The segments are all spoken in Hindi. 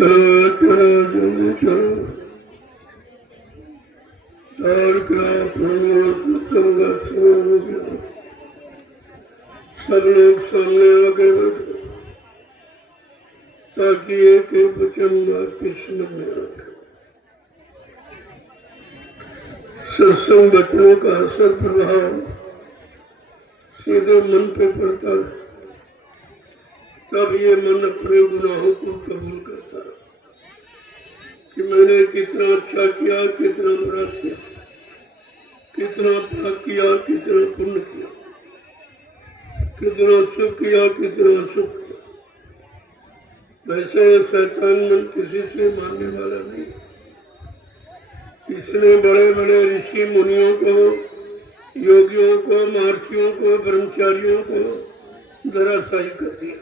चलो चलो जल्दी चलो सब लोग सामने आगे बैठो ताकि एक वचन कृष्ण में रखे। सत्संग वचनों का असर प्रभाव सीधे मन पे पड़ता है, तब ये मन अपने गुनाहों को कबूल करता है कि मैंने कितना अच्छा किया, कितना बुरा किया, कितना पाप किया, कितना पुण्य किया, कितना सुख किया, कितना अशुभ किया। वैसे शैतान मन किसी से मानने वाला नहीं। इसने बड़े बड़े ऋषि मुनियों को, योगियों को, महर्षियों को, ब्रह्मचारियों को धराशायी कर दिया।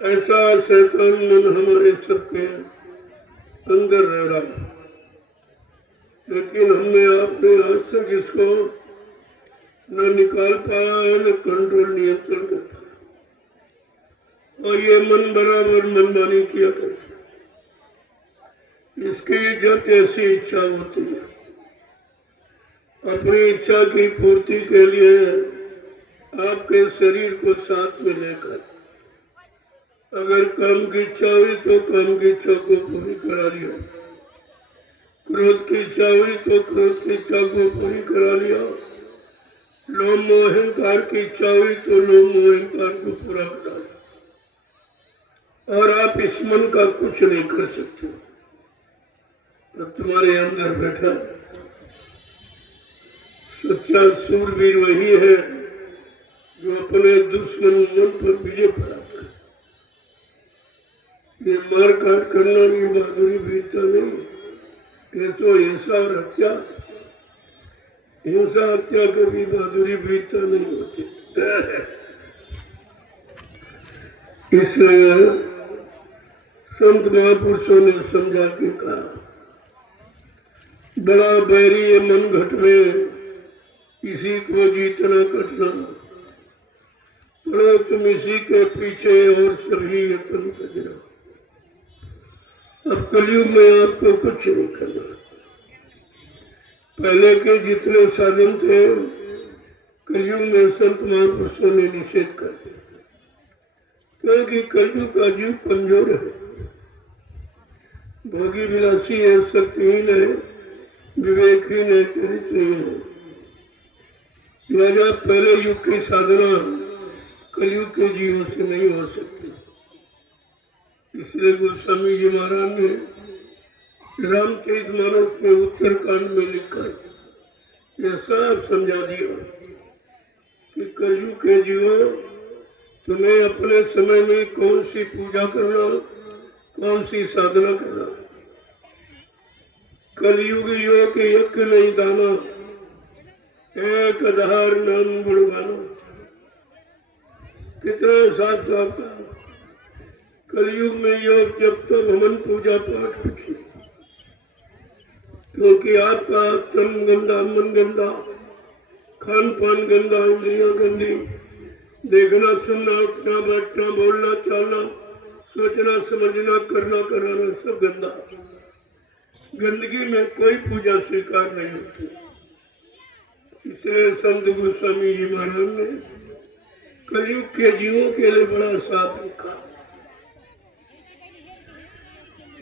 ऐसा शैतान मन हमारे सबके अंदर रह रहा है, लेकिन हमने आपने आज तक इसको न निकाल पाया, न कंट्रोल नियंत्रण कर पाया। और ये मन बराबर मनमानी किया करता है। इसकी जब ऐसी इच्छा होती है, अपनी इच्छा की पूर्ति के लिए आपके शरीर को साथ में लेकर अगर काम की इच्छा हुई तो काम की इच्छा को पूरी करा लिया, क्रोध की इच्छा हुई तो क्रोध की इच्छा को पूरी करा लिया, लोभ मोह अहंकार की इच्छा हुई तो लोभ मोह अहंकार को पूरा करा लिया। और आप इस मन का कुछ नहीं कर सकते। तो तुम्हारे अंदर बैठा सच्चा सूरवीर वही है जो अपने दुश्मन मन पर विजय प्राप्त करे। ये मार काट करना ये बहादुरी वीरता नहीं, ये तो हिंसा और हत्या। हिंसा हत्या कभी बहादुरी वीरता नहीं होती। इसलिए संत महापुरुषों ने समझा के कहा, बड़ा बैरी ये मन घट में, इसी को जीतना कठिना, पड़ो तुम इसी के पीछे और सभी यत्न तजना। अब कलयुग में आपको कुछ नहीं करना। पहले के जितने साधन थे कलयुग में संत महापुरुषों ने निषेध कर दिया, क्योंकि कलयुग का जीव कमजोर है, भोगी विलासी है, शक्तिहीन है, विवेकहीन है, चरित्रहीन है। लिहाजा पहले युग की साधना कलयुग के जीवों से नहीं हो सकती। इसलिए गोस्वामी जी महाराज ने रामचरितमानस में उत्तरकांड में लिखकर यह सब समझा दिया कि कलयुग के जीवों, तुम्हें अपने समय में कौन सी पूजा करना, कौन सी साधना करना। कलयुग योग यज्ञ नहीं दाना, एक आधार नाम गुण गाना। कितना साथ आपका कलयुग में योग जब तो भवन पूजा पाठ कुछ, क्योंकि आपका तन गंदा, मन गंदा, खान पान गंदा, इंद्रियां गंदी, देखना सुनना, उठना बैठना, बोलना चालना, सोचना समझना, करना कराना सब गंदा। गंदगी में कोई पूजा स्वीकार नहीं होती। इसलिए संत गोस्वामी जी महाराज ने कलयुग के जीवों के लिए बड़ा साथ लिखा।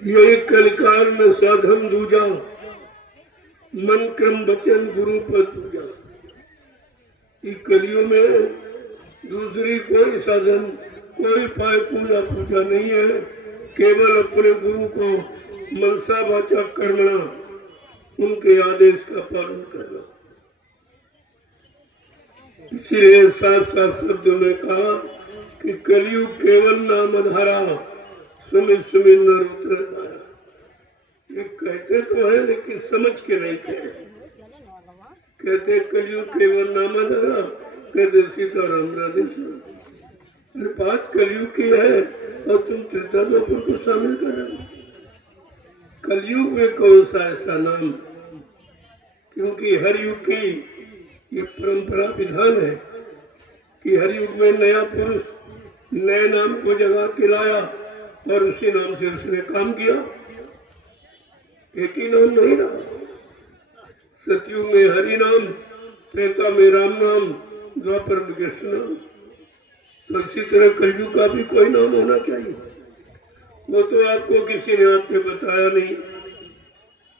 ये कलिकाल में साधन दूजा, मन क्रम वचन गुरु पर पूजा। इस कलियुग में दूसरी कोई साधन, कोई पाय पूजा पूजा नहीं है, केवल अपने गुरु को मनसा वाचा कर्मणा, उनके आदेश का पालन करना। इसलिए साफ साफ शब्दों में कहा कि कलयुग केवल नाम धारा, सुमित सुमित नर उतर पाया। ये कहते तो है लेकिन समझ के नहीं कहते। कहते कलयुग केवल नाम धारा, कहते सीताराम राधे श्याम। बात कलयुग की है और तुम त्रेताद्वापर को शामिल कर रहे हो। कलयुग में कौन सा ऐसा नाम, क्योंकि हर युग की ये परंपरा विधान है कि हर युग में नया पुरुष नए नाम को जगा के लाया और उसी नाम से उसने काम किया। एक ही नाम नहीं रहा। सतयुग में हरि नाम, त्रेता में राम नाम, द्वापर में कृष्ण नाम। तो इसी तरह कलयुग का भी कोई नाम होना चाहिए। वो तो आपको किसी ने आपके बताया नहीं,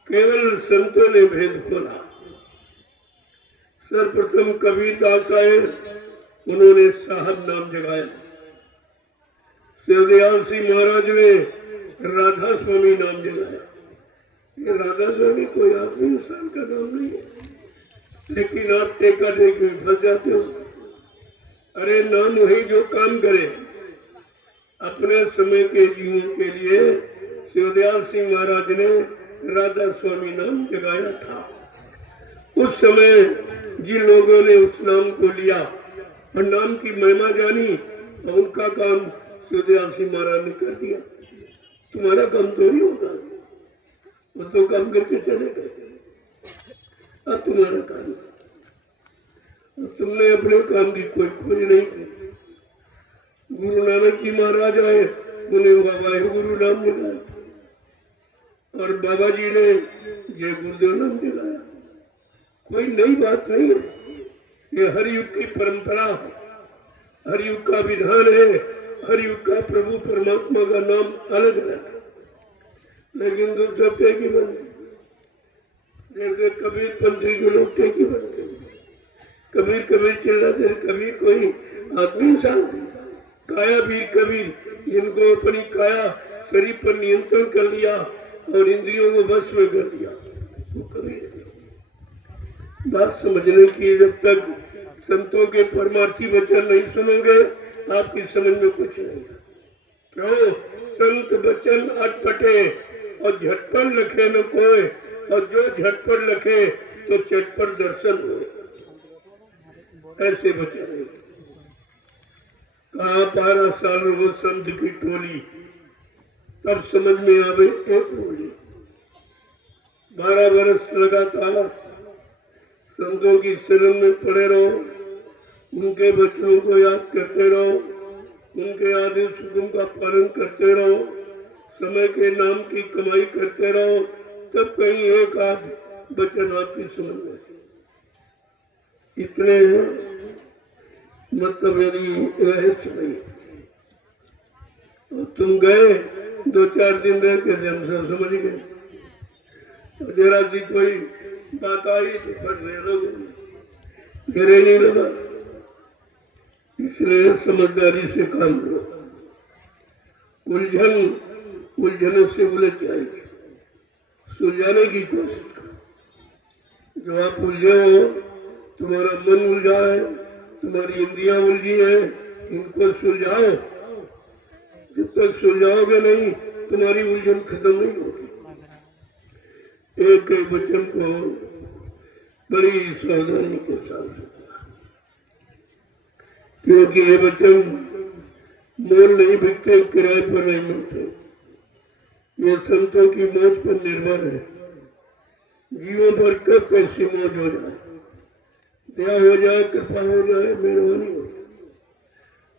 केवल संतों ने भेद खोला। सर्वप्रथम कबीर दास आए, उन्होंने साहब नाम जगाया। शिवदयाल सिंह महाराज ने राधा स्वामी नाम जगाया। ये राधा स्वामी कोई आदमी इंसान का नाम नहीं है, लेकिन आप टेका दे के फंस जाते हो। अरे नाम वही जो काम करे। अपने समय के जीवों के लिए शिवदयाल सिंह महाराज ने राधा स्वामी नाम जगाया था। उस समय जिन लोगों ने उस नाम को लिया और नाम की महिमा जानी, और उनका काम शिवदयाल सिंह महाराज ने कर दिया। तुम्हारा काम तो नहीं होगा, वो तो काम करके चले गए। अब तुम्हारा काम, तुमने अपने काम की कोई खोज नहीं की। गुरु नानक जी महाराज आए, उन्हें वाहे गुरु नाम जगाया, और बाबा जी ने जय गुरुदेव नाम जगाया। कोई नई बात नहीं है, ये हर युग की परंपरा है, हर युग का विधान है। हर युग का प्रभु परमात्मा का नाम अलग अलग है, लेकिन तो सब एक ही बन गए। जैसे कबीर पंथी के लोग एक ही बन गए। कबीर कबीर चिल्लाते, कबीर कोई आदमी इंसान है। काया वीर कबीर, जिनको अपनी काया शरीर पर नियंत्रण कर लिया और इंद्रियों को वश में कर लिया, वो कबीर है। बात समझने की, जब तक संतों के परमार्थी वचन नहीं सुनोगे, आपकी समझ में कुछ नहीं है। क्यों? संत वचन अटपटे और झटपट लखे न कोई, और जो झटपट लखे तो चटपट दर्शन हो। ऐसे वचन है। कहा 12 साल वो संत की टोली, तब समझ में आवे एक बोली। 12 वर्ष लगातार संतों की शरण में पड़े रहो, उनके वचनों को याद करते रहो, उनके आदेश हुक्म का पालन करते रहो, समय के नाम की कमाई करते रहो, तब कहीं एक आध वचन आपकी समझ में। इतने मतलब यदि रहस्य नहीं, और तुम गए 2-4 दिन रह के हम सब समझ गए, और जरा सी कोई बात आई तो फट रहे लोग, घेरे नहीं लगा। इसलिए समझदारी से काम करो। उलझन से उलझ जाएगी, सुलझाने की कोशिश करो। जब आप उलझे हो, तुम्हारा मन उलझा है, तुम्हारी इंद्रियां उलझी है, इनको सुलझाओ। जब तक सुलझाओगे नहीं, तुम्हारी उलझन खत्म नहीं होगी। एक एक वचन को बड़ी सावधानी के साथ, क्योंकि ये वचन मोल नहीं बिकते, किराए पर नहीं मिलते। ये संतों की मौज पर निर्भर है। जीवों पर कब कैसी मौज हो जाए, दया हो जाए, कृपा हो जाए, मेहरबानी हो जाए,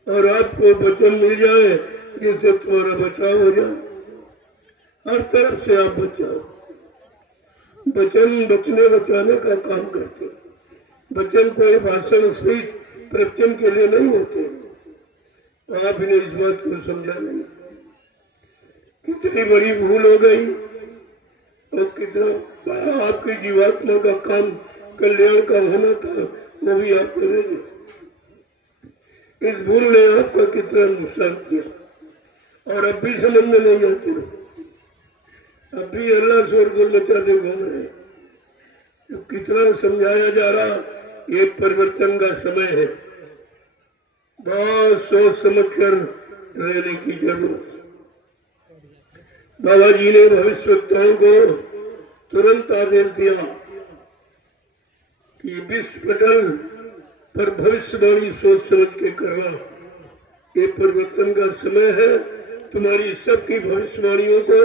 और आपको वचन मिल जाए जिससे तुम्हारा बचाव हो जाए। हर तरफ से आप बचाओ। वचन बचने बचाने का काम करते। वचन कोई भाषण स्पीच प्रवचन के लिए नहीं होते। आपने इस बात को समझा नहीं। कितनी बड़ी भूल हो गई, और कितना आपकी जीवात्मा का काम कल्याण का होना था, वो भी आप करेंगे। इस भूल ने आपका कितना नुकसान किया, और अब भी समझ में नहीं आती हो। अब भी अल्लाह शोर को मचाते घूम रहे। तो कितना समझाया जा रहा, ये परिवर्तन का समय है, बहुत सोच समझ कर रहने की जरूरत। बाबा जी ने भविष्यवक्ताओं को तुरंत आदेश दिया कि विश्व पटल पर भविष्यवाणी सोच समझ के करना। ये परिवर्तन का समय है, तुम्हारी सबकी भविष्यवाणियों को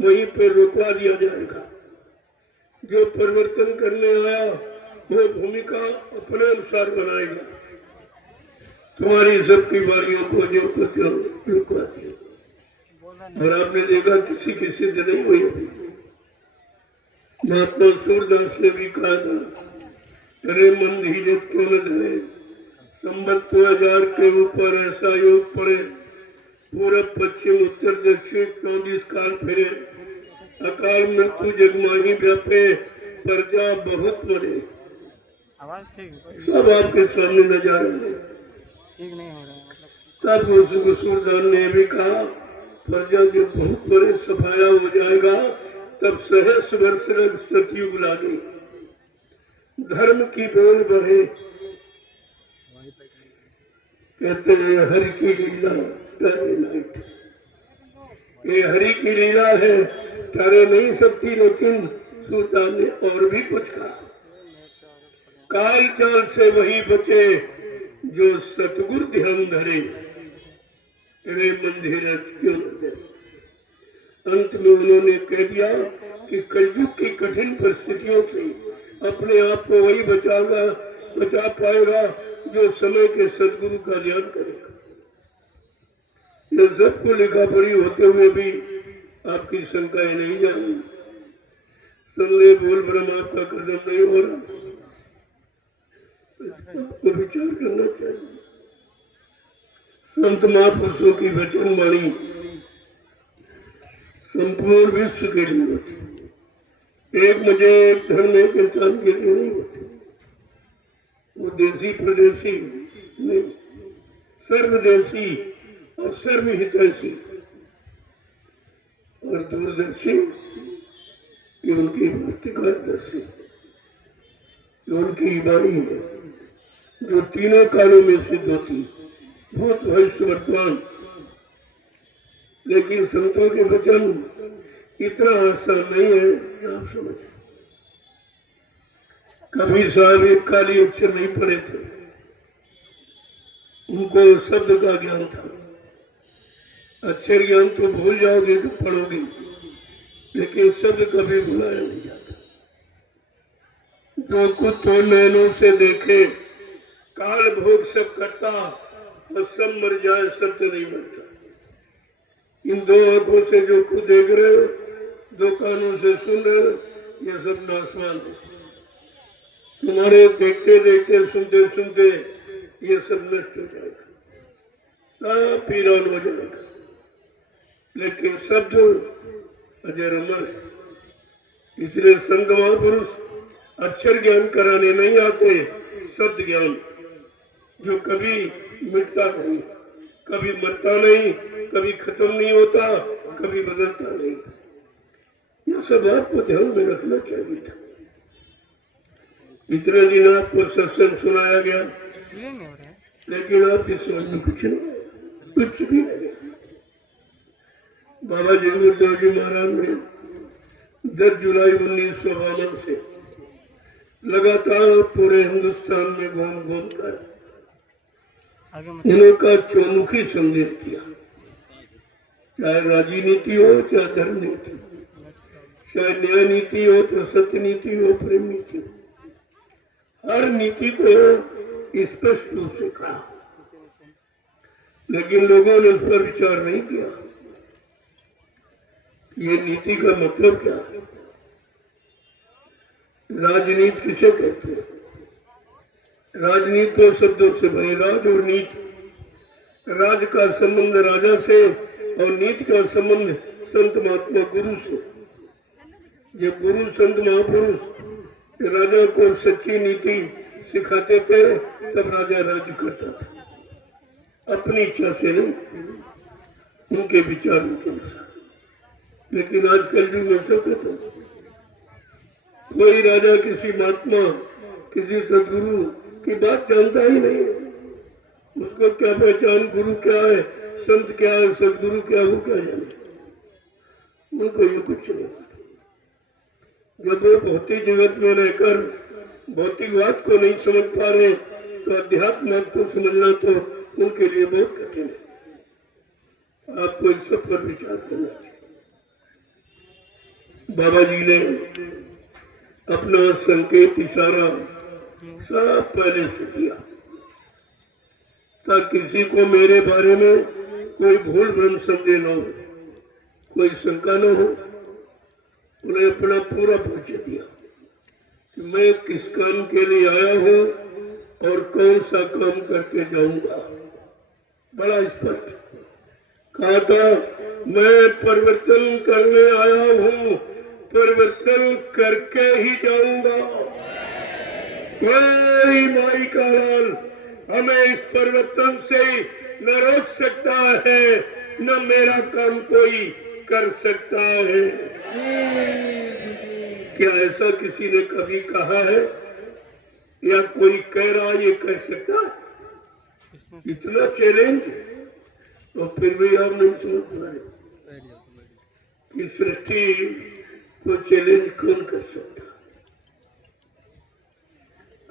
वहीं पर रोकवा दिया जाएगा। जो परिवर्तन करने आया वो भूमिका अपने अनुसार बनाएगा, तुम्हारी सबकी वारियों को जो रुकवा दिया। और आपने देखा किसी की सिद्ध नहीं हुई। महात्मा सूरदास ने भी कहा था, अरे मन धीरज क्यों न धरे, संबत 2000 के ऊपर ऐसा योग पड़े, पूरब पश्चिम उत्तर दक्षिण 24 काल फिरे, अकाल मृत्यु जगमाही व्यापे, प्रजा बहुत मरे। सब आपके सामने नजारा है, ठीक नहीं हो रहा है। तब उसको सूरदास ने भी कहा, प्रजा के बहुत बड़े सफाया हो जाएगा, तब सहस्र वर्ष सतयुग लागे, धर्म की बोल बढ़े। कहते हैं हरि की लीला करे नाइट, ये हरि की लीला है, करे नहीं सकती। लेकिन सूरदास ने और भी कुछ कहा, काल चाल से वही बचे जो सतगुरु ध्यान धरे, रे मंदिर क्यों न धरे। अंत में उन्होंने कह दिया कि कलयुग की कठिन परिस्थितियों से अपने आप को वही बचा पाएगा जो समय के सदगुरु का ध्यान करेगा। यह सबको लिखा पढ़ी होते हुए भी आपकी शंकाएं नहीं जा रही, संदेह बोल ब्रह्म आपका कदम नहीं हो रहा, आपको विचार करना चाहिए। संत महापुरुषों की वचन वाणी संपूर्ण विश्व के लिए होती, एक मुझे एक धर्म एक इंसान के लिए नहीं होती। वो देसी प्रदेशी नहीं, सर्वदेशी और सर्वहितैषी और दूरदर्शी, ये उनकी भक्तिकारदर्शी, उनकी वाणी है जो तीनों कालों में सिद्ध होती, भूत भविष्य वर्तमान। लेकिन संतों के वचन इतना आसान नहीं है, आप समझ। कबीर साहब एक काली अक्षर नहीं पढ़े थे, उनको शब्द का ज्ञान था। अक्षर ज्ञान तो भूल जाओगे तो पढ़ोगे, लेकिन शब्द कभी भुलाया नहीं जाता। जो कुछ तो नैनों से देखे, काल भोग सब करता, और सब मर जाए शब्द नहीं मरता। इन दो आंखों से जो कुछ देख रहे हो, दो कानों से सुन रहे हो, ये सब नाशवान है। तुम्हारे देखते देखते सुनते सुनते ये सब नष्ट हो जाएगा, सब पीरान हो जाएगा। लेकिन शब्द अजर अमर है। इसलिए संत महापुरुष अक्षर ज्ञान कराने नहीं आते, शब्द ज्ञान जो कभी मिटता नहीं, कभी मरता नहीं, कभी खत्म नहीं होता, कभी बदलता नहीं। यह सब आपको ध्यान में रखना चाहिए था। इतने दिन आपको सत्संग सुनाया गया, लेकिन आपकी समझ में कुछ नहीं आया, कुछ भी नहीं। बाबा जगदेव जी महाराज ने 10 जुलाई 1952 से लगातार पूरे हिंदुस्तान में घूम घूम कर उनका चौमुखी संदेश दिया, चाहे राजनीति हो, चाहे धर्म नीति, चाहे न्याय नीति हो, तो सत्य नीति हो, प्रेम नीति हो, हर नीति को स्पष्ट रूप से कहा। लेकिन लोगों ने उस पर विचार नहीं किया, ये नीति का मतलब क्या है, राजनीति किसे कहते हैं। राजनीति तो शब्दों से बनी, राज और नीति। राज का संबंध राजा से और नीति का संबंध संत महात्मा गुरु से। जब गुरु संत महापुरुष राजा को सच्ची नीति सिखाते थे, तब राजा राज्य करता था, अपनी इच्छा से नहीं, उनके विचार के अनुसार। लेकिन आजकल जो में सकता, कोई राजा किसी महात्मा, किसी सदगुरु की बात जानता ही नहीं है। उसको क्या पहचान, गुरु क्या है, संत क्या है, सदगुरु क्या, वो क्या जाने, उनको ये कुछ नहीं। जब वो भौतिक जगत में रहकर भौतिकवाद को नहीं समझ पा रहे, तो अध्यात्म को समझना तो उनके लिए बहुत कठिन है। आपको इस सब पर विचार करना चाहिए। बाबा जी ने अपना संकेत इशारा सब पहले से किया, ताकि किसी को मेरे बारे में कोई भूल भ्रम संदेह न हो। कोई शंका न हो। उन्हें अपना पूरा परिचय दिया कि मैं किस काम के लिए आया हूँ और कौन सा काम करके जाऊंगा। बड़ा स्पष्ट कहा था, मैं परिवर्तन करने आया हूँ, परिवर्तन करके ही जाऊंगा। कोई माई का लाल हमें इस परिवर्तन से न रोक सकता है, न मेरा काम कोई कर सकता है। क्या ऐसा किसी ने कभी कहा है या कोई कह रहा ये कह सकता है? इतना चैलेंज, तो फिर भी आप नहीं समझ पा रहे कि सृष्टि को चैलेंज कौन कर सकता।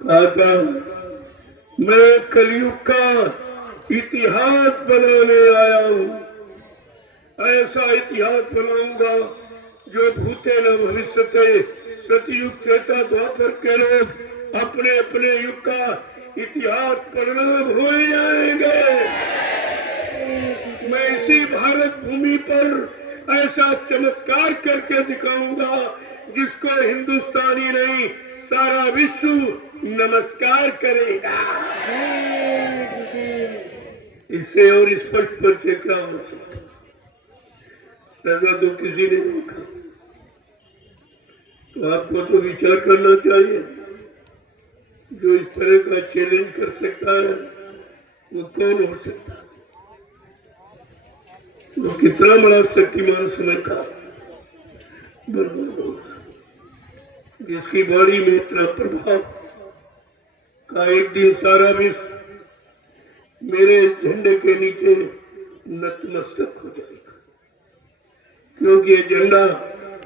कहा था, मैं कलयुग का इतिहास बनाने आया हूँ। ऐसा इतिहास बनाऊंगा जो भूते न भविष्यते, सतयुग त्रेता द्वापर के लोग अपने अपने युग का इतिहास पढ़ना भूल जाएंगे। मैं इसी भारत भूमि पर ऐसा चमत्कार करके दिखाऊंगा जिसको हिंदुस्तानी नहीं सारा विश्व नमस्कार करेगा। इससे और स्पष्ट परिचय क्या हो सकता? ऐसा तो किसी ने नहीं कहा। तो आपको तो विचार करना चाहिए, जो इस तरह का चैलेंज कर सकता है वो कौन हो सकता है? वो कितना बड़ा शक्तिमान समय का बर्बाद होगा, जिसकी वाणी में इतना प्रभाव का एक दिन सारा विश्व मेरे झंडे के नीचे नतमस्तक हो जाएगा। क्योंकि ये झंडा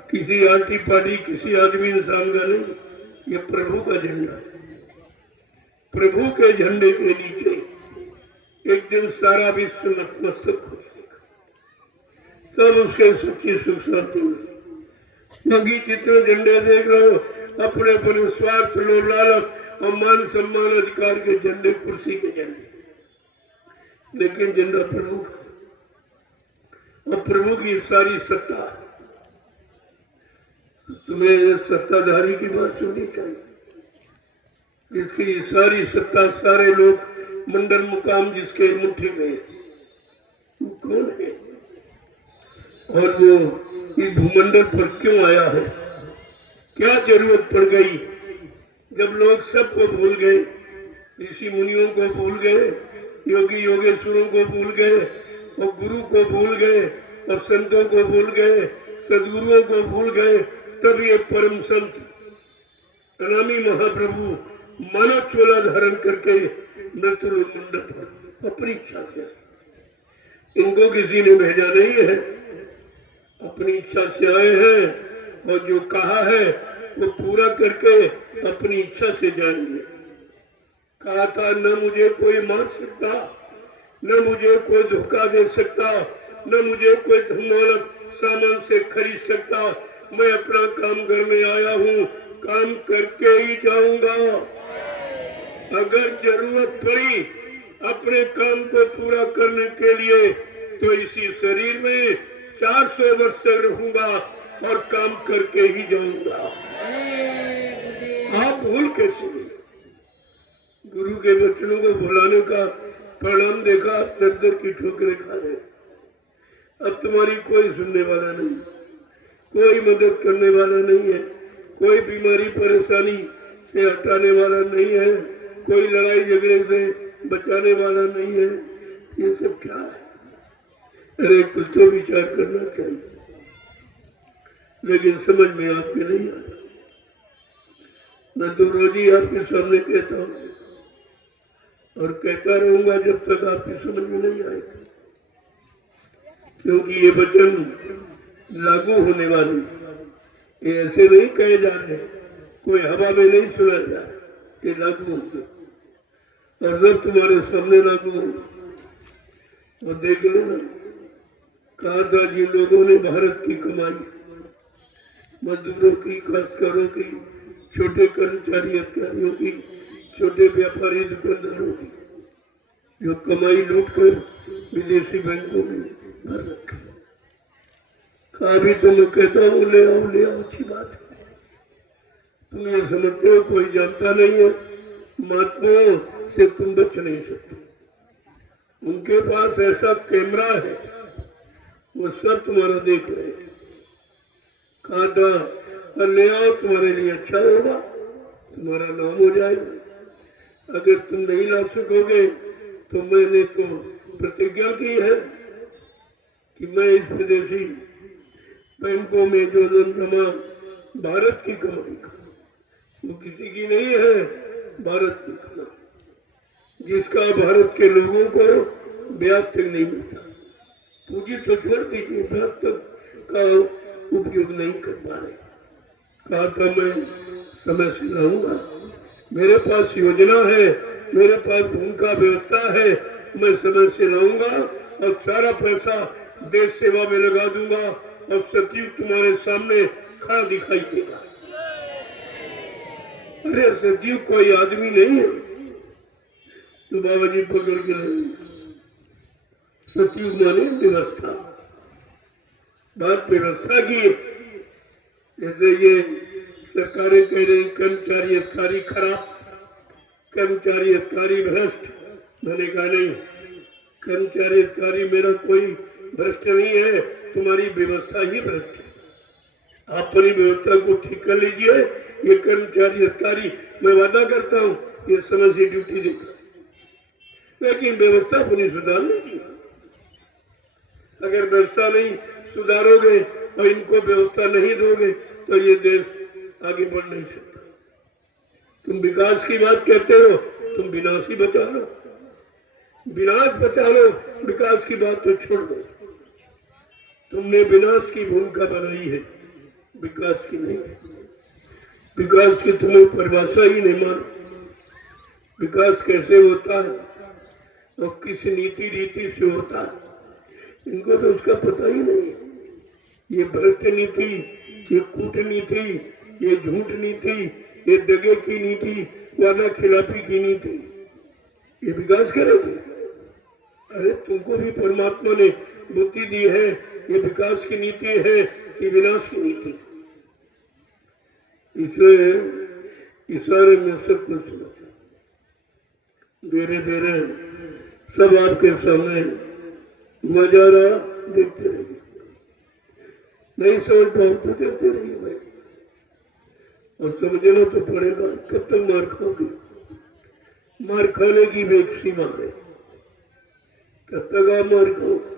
किसी आंटी पार्टी किसी आदमी इंसान का नहीं, ये प्रभु का झंडा है। प्रभु के झंडे के नीचे एक दिन सारा विश्व नतमस्तक हो जाएगा, तब उसके सच्ची सुख शांति मिलेगी। क्योंकि जितने झंडे देख रहे हो अपने अपने स्वार्थ, लोभ, लालच और मान सम्मान अधिकार के झंडे, कुर्सी के झंडे, लेकिन झंडा प्रभु का और प्रभु की सारी सत्ता। तुम्हें सत्ताधारी की बात सुननी चाहिए, जिसकी सारी सत्ता, सारे लोग मंडल मुकाम जिसके मुट्ठी में, वो कौन है और वो इस भूमंडल पर क्यों आया है? क्या जरूरत पड़ गई जब लोग सबको भूल गए, ऋषि मुनियों को भूल गए, योगी योगेश्वरों को भूल गए और गुरु को भूल गए और संतों को भूल गए, सदगुरुओं को भूल गए। तब ये परम संत अनामी महाप्रभु मानव चोला धारण करके मृत्यु मंडल पर अपनी इच्छा से, इनको किसी ने भेजा नहीं है, अपनी इच्छा से आए हैं और जो कहा है वो पूरा करके अपनी इच्छा से जाएंगे। कहा था, न मुझे कोई मार सकता, न मुझे कोई धोखा दे सकता, न मुझे कोई धन दौलत सामान से खरीद सकता। मैं अपना काम करने आया हूँ, काम करके ही जाऊंगा। अगर जरूरत पड़ी अपने काम को पूरा करने के लिए तो इसी शरीर में 400 वर्ष तक रहूंगा और काम करके ही जाऊंगा। आप भूल कैसे गए? गुरु के वचनों को भुलाने का परिणाम देखा, आप दर की ठोकरें खा रहे। अब तुम्हारी कोई सुनने वाला नहीं, कोई मदद करने वाला नहीं है, कोई बीमारी परेशानी से हटाने वाला नहीं है, कोई लड़ाई झगड़े से बचाने वाला नहीं है। ये सब क्या है? अरे कुछ तो विचार करना चाहिए, लेकिन समझ में आपके नहीं आता। मैं तो रोज ही आपके सामने कहता हूँ और कहता रहूंगा जब तक आपकी समझ में नहीं आएगा, क्योंकि ये वचन लागू होने वाले, ये ऐसे नहीं कहे जा रहे, कोई हवा में नहीं सुना जा रहा, ये लागू होंगे और जब तुम्हारे सामने लागू होंगे और देख लो ना। कहा था, जिन लोगों ने भारत की कमाई, मजदूरों की, काश्तकारों की, छोटे कर्मचारी अधिकारियों की, छोटे व्यापारी दुकानदारों की जो कमाई लूट कर विदेशी बैंकों में भर रखी। अभी तो मैं कहता हूँ ले आओ, अच्छी बात है। तुम ये समझते हो कोई जानता नहीं है, महात्माओं से तुम बच नहीं सकते। उनके पास ऐसा कैमरा है, वो सब तुम्हारा देख रहे हैं। कहा था ले आओ, तुम्हारे लिए अच्छा होगा, तुम्हारा नाम हो जाएगा। अगर तुम नहीं ला सकोगे तो मैंने तो प्रतिज्ञा की है कि मैं इस विदेशी बैंकों में जो धन जमा भारत की कमाई का, वो किसी की नहीं है, भारत की कमाई, जिसका भारत के लोगों को ब्याज तक नहीं मिलता। पूंजी तो छोड़ दीजिए, ब्याज तक का उपयोग नहीं कर पा रहे। कहा था मैं समय से लाऊंगा, मेरे पास योजना है, मेरे पास भूमि का व्यवस्था है, मैं समय से लाऊंगा और सारा पैसा देश सेवा में लगा दूंगा और सचिव तुम्हारे सामने खड़ा दिखाई देगा। अरे सचिव कोई आदमी नहीं है तो बाबा जी पकड़ के नहीं, सचिव माने व्यवस्था, बात व्यवस्था की। जैसे ये सरकारें कह रही कर्मचारी अधिकारी खराब, कर्मचारी अधिकारी भ्रष्ट, मैंने कहा नहीं, कर्मचारी अधिकारी मेरा कोई भ्रष्ट नहीं है, तुम्हारी व्यवस्था ही भ्रष्ट है। आप अपनी व्यवस्था को ठीक कर लीजिए। ये कर्मचारी अधिकारी मैं वादा करता हूँ ये समय से ड्यूटी देगा, लेकिन व्यवस्था अपनी सुधारनी चाहिए। अगर व्यवस्था नहीं सुधारोगे और इनको व्यवस्था नहीं दोगे तो ये देश आगे बढ़ नहीं सकता। तुम विकास की बात कहते हो, तुम विनाश ही बचा लो, विनाश बचा लो, विकास की बात तो छोड़ दो। तुमने विनाश की भूमिका बनाई है, विकास की नहीं है। विकास की तुम्हें परिभाषा ही नहीं मानो। विकास कैसे होता है और किस नीति रीति से होता है, इनको तो उसका पता ही नहीं है। ये भ्रष्ट नीति, ये कूटनीति, ये झूठ नीति, ये दगे की नीति, वादा खिलाफी की नीति, ये विकास करेगी? अरे तुमको भी परमात्मा ने बुद्धि दी है, ये विकास की नीति है कि विनाश की नीति? इसलिए इशारे में सब कुछ सुना, धीरे धीरे सब आपके सामने नजारा देखते रहिए। नहीं समझ पाओ तो देखते रहिए भाई, और समझना तो पड़ेगा। कब तक मार खाओगे? मार खाने की भी एक सीमा है, कब तक आप मार खाओगे?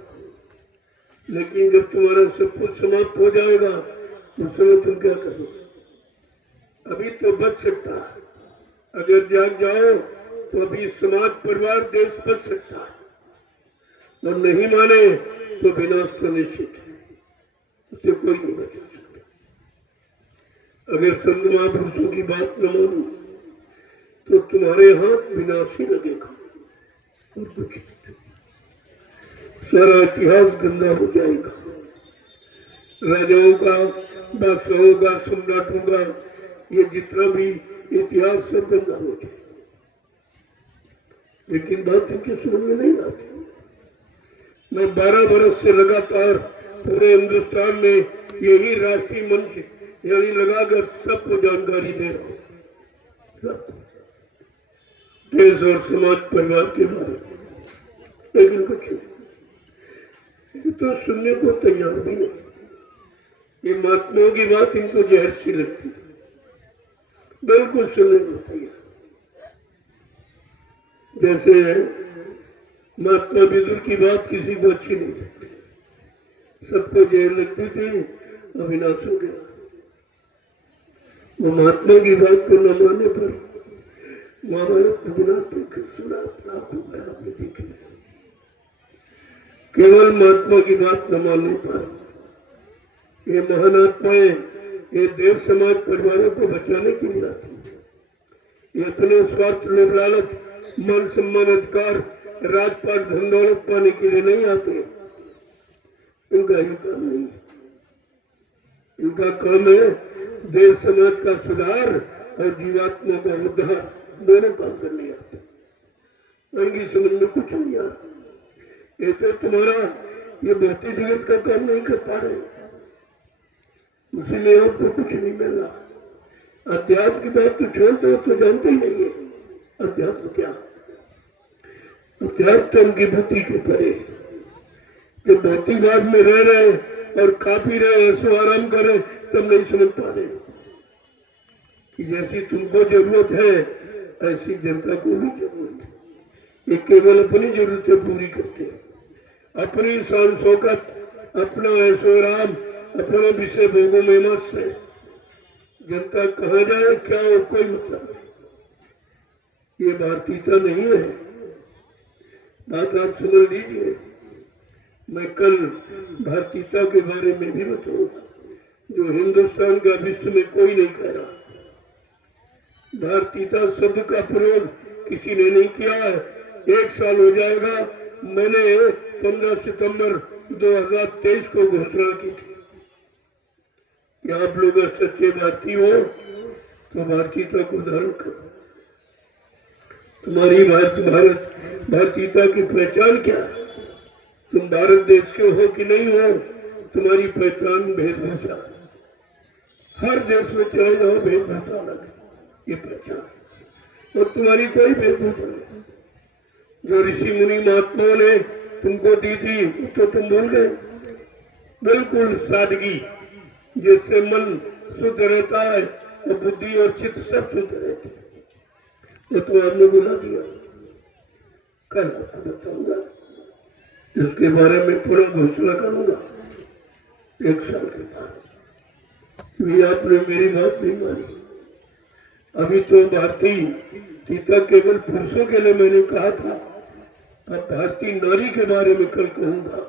लेकिन जब तुम्हारा सब कुछ समाप्त हो जाएगा उस समय तुम क्या करोगे? अभी तो बच सकता है, अगर जाग जाओ तो अभी समाज, परिवार, देश बच सकता है, और नहीं माने तो विनाश तो निश्चित है, उससे कोई नहीं बचा सकता। अगर संत महापुरुषों की बात न मानो तो तुम्हारे हाथ विनाश ही लगेगा और कुछ नहीं। सारा इतिहास गंदा हो जाएगा, राजाओं का, बादशाहों का, सम्राटों का, ये जितना भी इतिहास सब गंदा हो जाएगा। लेकिन बात इनके समझ में नहीं आती। मैं 12 बरस से लगातार पूरे हिंदुस्तान में यही राष्ट्रीय मंच यानी लगाकर सबको जानकारी दे रहा हूँ, देश और समाज परिवार के बारे में, लेकिन कुछ नहीं, तो सुनने को तैयार भी नहीं। ये महात्माओं की बात इनको जहर सी लगती, बिल्कुल सुनने को तैयार। जैसे महात्मा विदुर की बात किसी को अच्छी नहीं लगती, सबको जहर लगती थी, अविनाश हो गया। वो महात्मा की बात को न मानने पर महाभारत विनाश देखकर सुना हो गया, आपने देखे। केवल महात्मा की बात न मानने पर ये महान आत्माएं, ये देश समाज परिवारों को बचाने के लिए आती। ये अपने स्वार्थ, लोभ, लालच, मान सम्मान, अधिकार, राजपाट, धन दौलत पाने के लिए नहीं आते। इनका ये काम नहीं है। इनका काम है देश समाज का सुधार और जीवात्मा का उद्धार, दोनों काम करने आते। उनकी समझ में कुछ नहीं आता। ऐसे तुम्हारा ये भौतिक जगत का काम नहीं कर पा रहे, उसमें आपको कुछ नहीं मिल रहा। अध्यात्म की बात तो छोड़ दो, तो जानते ही नहीं है अध्यात्म क्या। अध्यात्म की बुद्धि के परे जो भौतिकवाद में रह रहे और खा पी रहे, ऐसो आराम कर रहे, तब नहीं समझ पा रहे कि जैसी तुमको जरूरत है ऐसी जनता को भी जरूरत है। ये केवल अपनी जरूरतें पूरी करते हैं, अपनी शान शौकत, अपना ऐसो आराम, अपने विषय भोगों में मस्त है। जनता कहाँ जाए क्या हो, कोई मतलब नहीं। ये भारतीयता नहीं है। बात आप समझ लीजिए। मैं कल भारतीयता के बारे में भी बताऊंगा, जो हिंदुस्तान का विश्व में कोई नहीं कह रहा। भारतीयता शब्द का प्रयोग किसी ने नहीं किया है। 1 साल हो जाएगा, मैंने 15 सितंबर 2023 को घोषणा की थी कि आप लोग सच्चे भारतीय हो तो भारतीयता को धारण करो। तुम्हारी भारतीयता की पहचान क्या है? तुम भारत देश के हो कि नहीं हो, तुम्हारी पहचान वेशभूषा। हर देश में चले जाओ वेशभूषा अलग है, ये पहचान। और तुम्हारी कोई वेशभूषा नहीं। जो ऋषि मुनि महात्माओं ने तुमको दी थी तो तुम भूल गए। बिल्कुल सादगी, जिससे मन शुद्ध रहता है और बुद्धि और चित्त सब शुद्ध रहते हैं, वो तो आपने बुला दिया। कल आपको बताऊंगा, इसके बारे में पूरा घोषणा करूंगा 1 साल के बाद। क्योंकि आपने मेरी बात नहीं मानी। अभी तो भारतीयता केवल पुरुषों के लिए मैंने कहा था, अब भारतीय नारी के बारे में कल कहूंगा,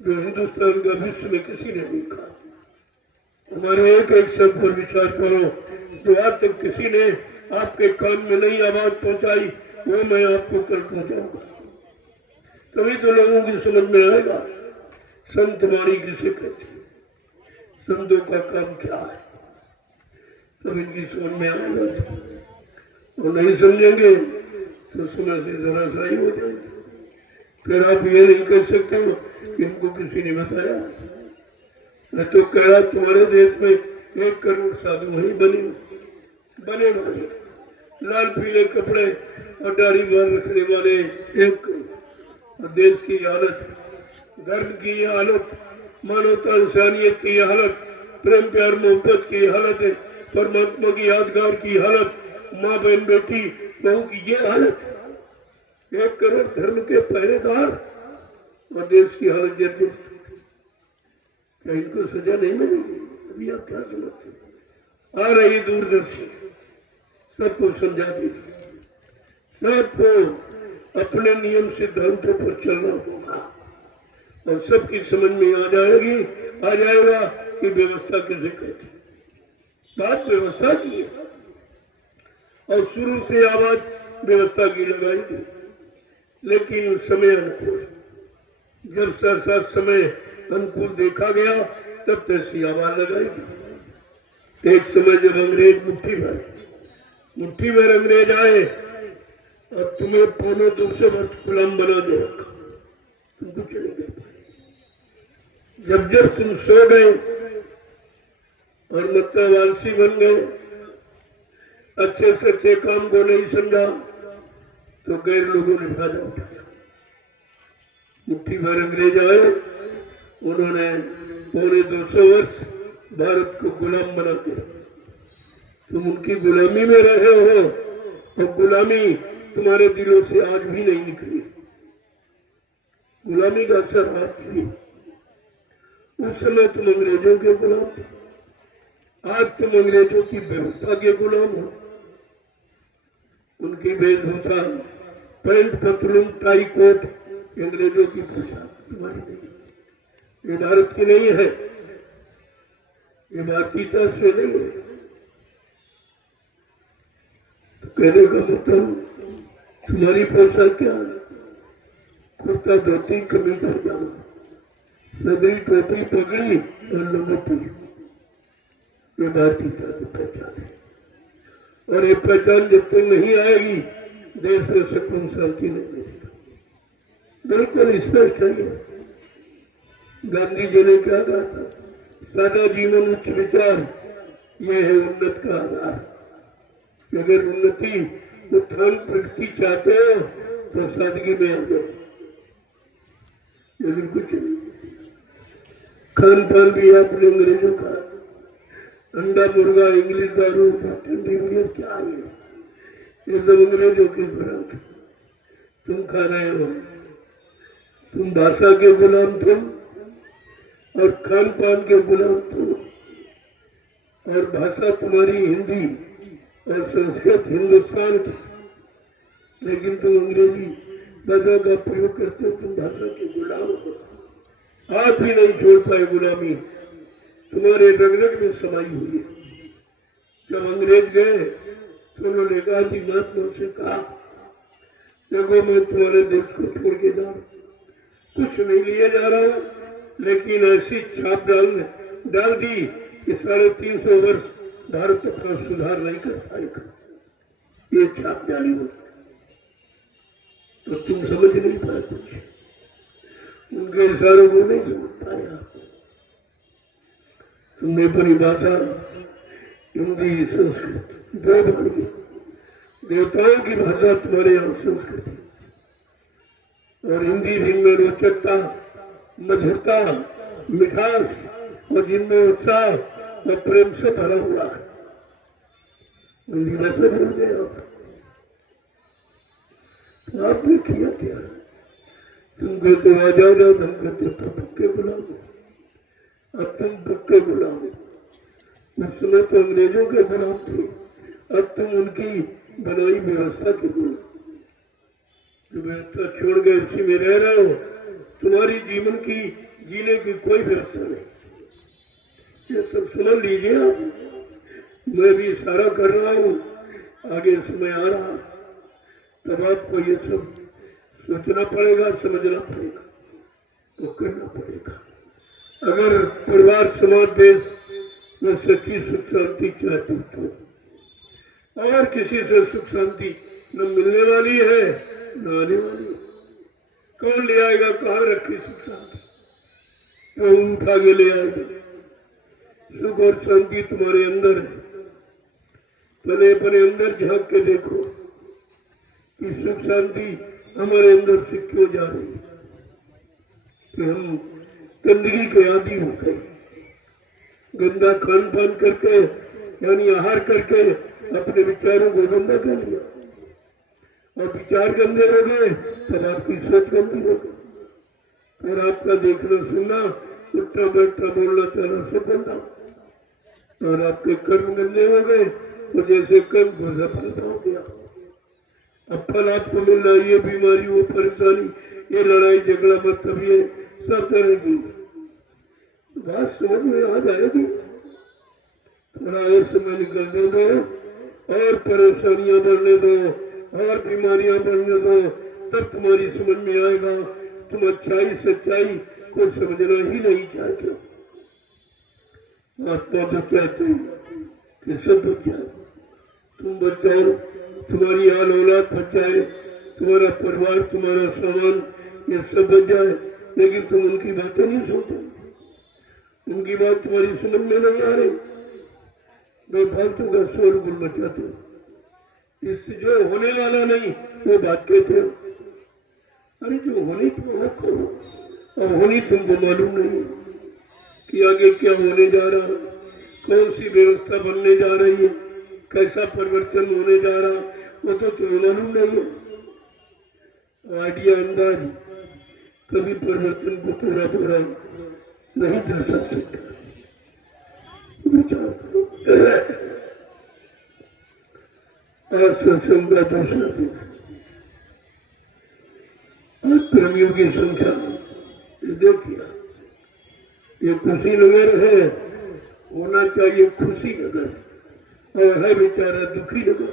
जो हिंदुस्तान का विश्व में किसी ने नहीं कहा। हमारे एक एक शब्द पर विचार करो, जो आज तक किसी ने आपके कान में नहीं आवाज पहुंचाई, वो मैं आपको कल पहुंचाऊंगा। तभी तो लोगों की समझ में आएगा संत वाणी किसे कहते हैं, संतों का काम क्या है, तब इनकी समझ में आएगा। और नहीं समझेंगे तो समय से जरा सा ही हो जाएंगे। फिर आप ये नहीं कह सकते हो कि इनको किसी ने बताया। मैं तो कह रहा, तुम्हारे देश में 1 करोड़ साधु वही बने वाले, लाल पीले कपड़े और दाढ़ी बाल रखने वाले 1 करोड़। और देश की हालत, धर्म की हालत, मानवता इंसानियत की हालत, प्रेम प्यार मोहब्बत की हालत है, परमात्मा की यादगार की हालत, माँ बहन बेटी बहू की ये हालत। 1 करोड़ धर्म के पहरेदार और देश की हालत जैसे। क्या इनको सजा नहीं मिलेगी? अभी आप क्या समझते? आ रही दूरदर्शी सबको समझा देगी, सबको अपने नियम सिद्धांतों पर चलना होगा और सबकी समझ में आ जाएगा कि व्यवस्था किसे कहते। बात व्यवस्था की है और शुरू से आवाज व्यवस्था की लगाई गई, लेकिन समय अनुकूल, जब साथ समय अनुकूल देखा गया तब तैसी आवाज लगाई गई। एक समय जब अंग्रेज मुट्ठी भर अंग्रेज आए और तुम्हें 250 वर्ष गुलाम बना दे रखा, तुम चले गए। जब तुम सो गए और मतवालसी बन गए, अच्छे से अच्छे काम को नहीं समझा, तो गैर लोगों ने फायदा उठाया। मुट्ठी भर अंग्रेज आए, उन्होंने 250 वर्ष भारत को गुलाम बना के रखा। तुम उनकी गुलामी में रहे हो और गुलामी तुम्हारे दिलों से आज भी नहीं निकली। गुलामी का असर आज भी। उस समय तुम अंग्रेजों के गुलाम थे, आज तुम अंग्रेजों की व्यवस्था के गुलाम हो। उनकी वेशभूषा, पैंट पतलून टाई कोट, अंग्रेजों की पोशाक तुम्हारी नहीं। ये भारत की नहीं है, ये भारतीयता से नहीं है। तो कहने का मतलब तुम्हारी पोशाक क्या है? कुर्ता धोती कमीज पजामा, सभी टोपी पगड़ी और लंगोटी, ये भारतीयता की पहचान है। और ये पहचान जब तक नहीं आएगी, देश में सुकून शांति नहीं मिलेगा। बिल्कुल स्पष्ट है। गांधी जी ने क्या कहा था? सादा जीवन, उच्च विचार, ये है उन्नत का आधार। अगर उन्नति, उत्थान, प्रगति चाहते हो तो सादगी में आ जाओ, लेकिन कुछ नहीं। खान पान भी आपने अंग्रेजों का, अंडा, मुर्गा, इंग्लिश दारू, ठंडी बियर, क्या है ये सब अंग्रेजों की खुराक। तुम खा रहे हो, तुम भाषा के गुलाम तुम और खान पान के गुलाम तुम, और भाषा तुम्हारी हिंदी और संस्कृत हिंदुस्तान की, लेकिन तुम अंग्रेजी भाषा का प्रयोग करते हो, तुम भाषा के गुलाम हो। आप भी नहीं छोड़ पाए गुलामी, तुम्हारे रग रग में समाई हुई है। जब अंग्रेज गए तो उन्होंने गांधी महात्मा से कहा, देखो मैं तुम्हारे देश को छोड़ के जा रहा हूं, कुछ नहीं लिया जा रहा, लेकिन ऐसी छाप डाल दी कि 350 वर्ष भारत अपना सुधार नहीं कर पाएगा। ये छाप डाली हो तो तुम समझ नहीं पाए, कुछ उनके इशारों को नहीं समझ पाया। तुमने अपनी भाषा हिंदी, संस्कृत दो बनी, देवताओं की भाषा तुम्हारे यहाँ संस्कृति, और हिंदी जिनमें रोचकता, मधुरता, मिठास और जिनमें उत्साह और प्रेम से भरा हुआ है, हिंदी भाषा भूल गए आप। तो आपने किया क्या? तुम कहते आ जाओ, हम कहते पक्के गुलाम हो। अब तुम पक्के गुलाम हो, उस समय तो अंग्रेजों के गुलाम थे, अब तुम उनकी बनाई व्यवस्था के गुलाम। जो व्यवस्था छोड़ गए उसी में रह रहे हो, तुम्हारी जीवन की जीने की कोई व्यवस्था नहीं। ये सब सुन लीजिए आप, मैं भी इशारा कर रहा हूँ, आगे समय आ रहा, तब आपको ये सब सोचना पड़ेगा, समझना पड़ेगा, तो करना पड़ेगा। अगर परिवार, समाज, देश में सच्ची सुख शांति चाहती तो, और किसी से सुख शांति न मिलने वाली है न आने वाली है। कौन ले आएगा? कहाँ रखी सुख शांति? तो उठा के ले आएगा। सुख और शांति तुम्हारे अंदर है। पहले अपने अंदर झांक के देखो कि सुख शांति हमारे अंदर से क्यों जा रही है, कि हम गंदगी के आदि हो गए। गंदा खान पान करके, यानी आहार करके अपने विचारों को गंदा कर लिया, और विचार गंदे हो गए तब आपकी सोच गंदी हो गई, और आपका देखना सुनना, उठना बैठना बोलना चलना सब गंदा, और आपके कर्म गंदे हो गए, तो जैसे कर्म घोषा फल हो गया। अब फल आपको मिल रहा है, ये बीमारी, वो परेशानी, ये लड़ाई झगड़ा, मतलब ये सब तरह की बात समझ में आ जाएगी। थोड़ा और समय निकलने दो, और परेशानियां बढ़ने दो, और बीमारियां बढ़ने दो, तब तुम्हारी समझ में आएगा। तुम अच्छाई सच्चाई को समझना ही नहीं चाहते। आत्मा बचाते कि सब बच जाए, तुम बचाओ, तुम्हारी आल औलाद बचाए, तुम्हारा परिवार, तुम्हारा सामान, ये सब बच जाए, लेकिन तुम उनकी बातें नहीं सुनते, उनकी बात तुम्हारी समझ में नहीं आ रही, बेफालतू का शोरगुल मचाते हो। इससे जो होने वाला नहीं वो बात कहते हो। अरे जो होने की बात करो, और होनी तुमको मालूम नहीं कि आगे क्या होने जा रहा है, कौन सी व्यवस्था बनने जा रही है, कैसा परिवर्तन होने जा रहा, वो तो तुम्हें मालूम नहीं है। आइडिया, अंदाज कभी परिवर्तन को पूरा पूरा नहीं दर्शा सकता। विचार करो। आज सत्संग का दूसरा दिन, आज प्रेमियों की संख्या देखिए, ये कुशीनगर है, होना चाहिए खुशी नगर, और है बेचारा दुखी नगर।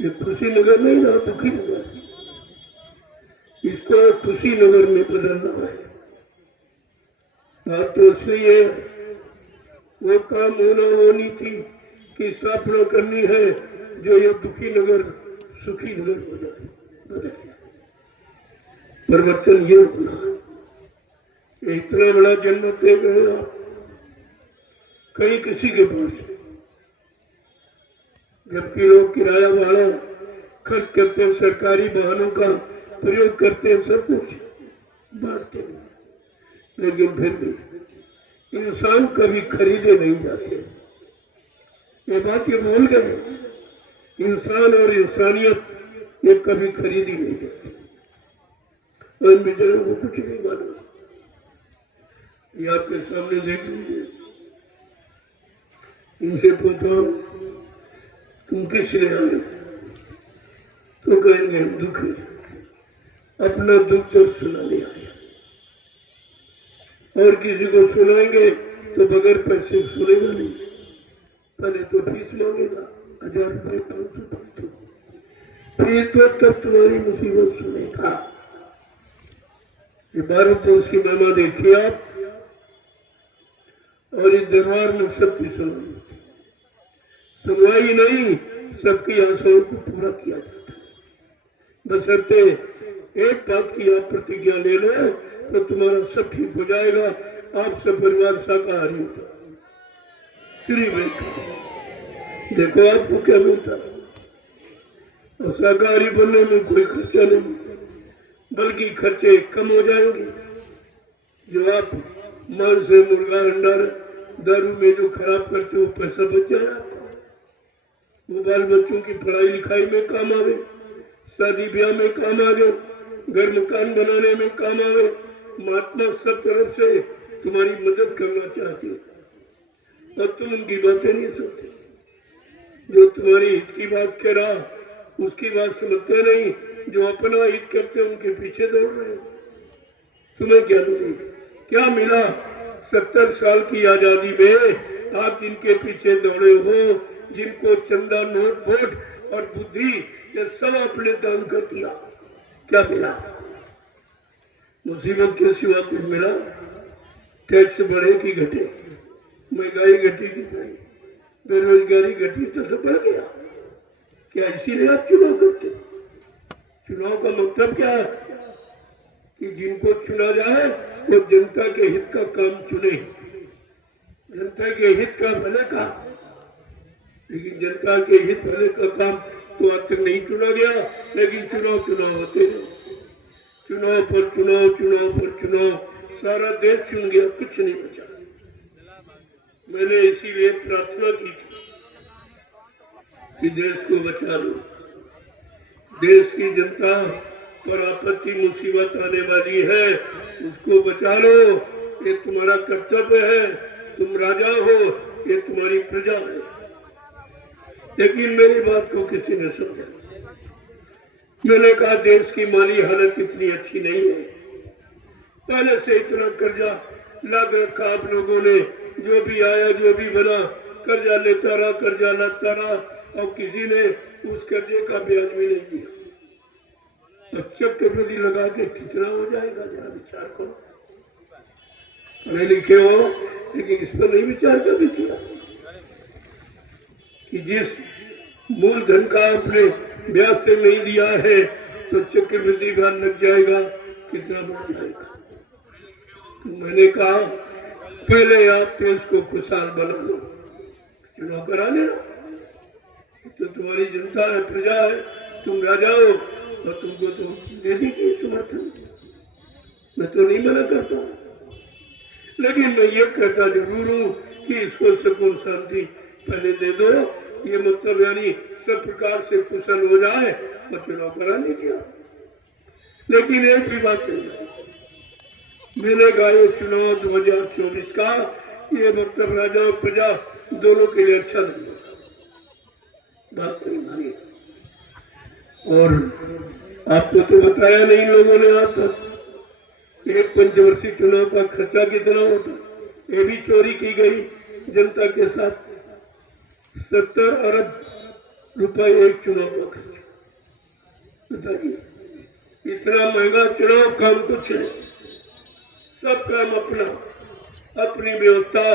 ये खुशी नगर नहीं रहा, दुखी नगर, इसको खुशी नगर में बदलना है। बात तो सही है, वो काम होनी थी की स्थापना करनी है, जो ये दुखी नगर सुखी नगर हो जाए। परिवर्तन ये होना, इतना बड़ा जन्म दे गए आप, कहीं किसी के पास नहीं। जबकि लोग किराया भाड़ा खर्च करते हैं, सरकारी वाहनों का प्रयोग करते हैं, सब कुछ बांटते हैं, लेकिन फिर भी इंसान कभी खरीदे नहीं जाते। ये बात ये भूल गए, इंसान और इंसानियत ये कभी खरीदी नहीं जाती। और इन बेचारों को कुछ नहीं मालूम। ये आपके सामने देख लीजिए, इनसे पूछो तुम किस लिए आए, तो कहेंगे हम दुख है, अपना दुख तो सुनाने आए। और किसी को सुनाएंगे तो बगैर पैसे सुनेगा नहीं, पहले तो फीस मांगेगा 1000 रुपये 500 फिर तो तब तुम्हारी मुसीबत सुनेगा। ये भारत देश की महिमा देखिए आप, और इस दरबार में सबकी सुनवाई होती, सुनवाई नहीं, सबकी आशाओं को पूरा किया जाता है। बशर्ते एक बात की आप प्रतिज्ञा ले लो तो तुम्हारा सब ठीक हो जाएगा, आप सब परिवार शाकाहारी हो जाए। श्री वैष्णव देखो आपको क्या मिलता है, और शाकाहारी बनने में कोई खर्चा नहीं, बल्कि खर्चे कम हो जाएंगे। जो आप मांस मुर्गा अंडा दारू में जो खराब करते हो, पैसा बच जाए आपका, वो बाल बच्चों की पढ़ाई लिखाई में काम आवे, शादी ब्याह में काम आवे, घर मकान बनाने में काम आवे। महात्मा सब तरफ से तुम्हारी मदद करना चाहते हैं और तुम उनकी बातें नहीं सुनते। जो तुम्हारी हित की बात कह रहा उसकी बात समझते नहीं, जो अपना हित करते उनके पीछे दौड़ रहे हो। तुम्हें क्या मिली, क्या मिला 70 साल की आजादी में आप जिनके पीछे दौड़े हो, जिनको चंदा नोट वोट और बुद्धि ये सब आपने दान कर दिया, क्या मिला? मुसीबत के सिवा कुछ मिला? टैक्स बढ़े कि घटे, महंगाई घटी कि नहीं, बेरोजगारी घटी तो सब बढ़ गया। क्या इसीलिए आप चुनाव करते? चुनाव का मतलब क्या है कि जिनको चुना जाए वो जनता के हित का काम चुने, जनता के हित का भले का। लेकिन जनता के हित भले का काम तो आज तक नहीं चुना गया, लेकिन चुनाव होते गए, चुनाव पर चुनाव, चुनाव पर चुनाव, सारा देश चुन गया, कुछ नहीं बचा। मैंने इसीलिए प्रार्थना की थी कि देश को बचा लो, देश की जनता पर आपत्ति मुसीबत आने वाली है, उसको बचा लो, ये तुम्हारा कर्तव्य है। तुम राजा हो, ये तुम्हारी प्रजा है। लेकिन मेरी बात को किसी ने समझा। मैंने कहा देश की माली हालत इतनी अच्छी नहीं है, पहले से इतना कर्जा लग रखा आप लोगों ने, जो भी आया जो भी बना कर्जा लेता रहा, कर्जा लाता रहा, और किसी ने उस कर्जे का ब्याज भी नहीं दिया। अब चक्रवृद्धि लगा के कितना हो जाएगा, जरा विचार करो। पढ़े लिखे हो लेकिन इस पर नहीं विचार कभी किया कि जिस मूलधन का आपने ब्याज से नहीं दिया है तो चक्रवृद्धि ब्याज लग जाएगा, कितना बढ़ जाएगा। तो मैंने कहा पहले आप देश को खुशहाल बना लो, चुनाव करा लेना, तो तुम्हारी जनता है, प्रजा है, तुम राजा हो और तुमको तो दे देगी समर्थन। मैं तो नहीं मना करता हूँ, लेकिन मैं ये कहता जरूर हूँ कि इसको सुकून शांति पहले दे दो। ये मतलब यानी सब प्रकार से कुशल हो जाए और चुनाव करा लीजिए। लेकिन एक भी बात नहीं, मैंने कहा ये चुनाव 2024 का ये मतलब राजा और प्रजा दोनों के लिए अच्छा नहीं होगा, बात नहीं मानी। और आपको तो बताया नहीं लोगों ने आज तक, एक पंचवर्षीय चुनाव का खर्चा कितना होता, ये भी चोरी की गई जनता के साथ। 70 अरब रुपए एक चुनाव का खर्चा, बताइए। इतना महंगा चुनाव, काम कुछ नहीं, सब काम अपना, अपनी व्यवस्था,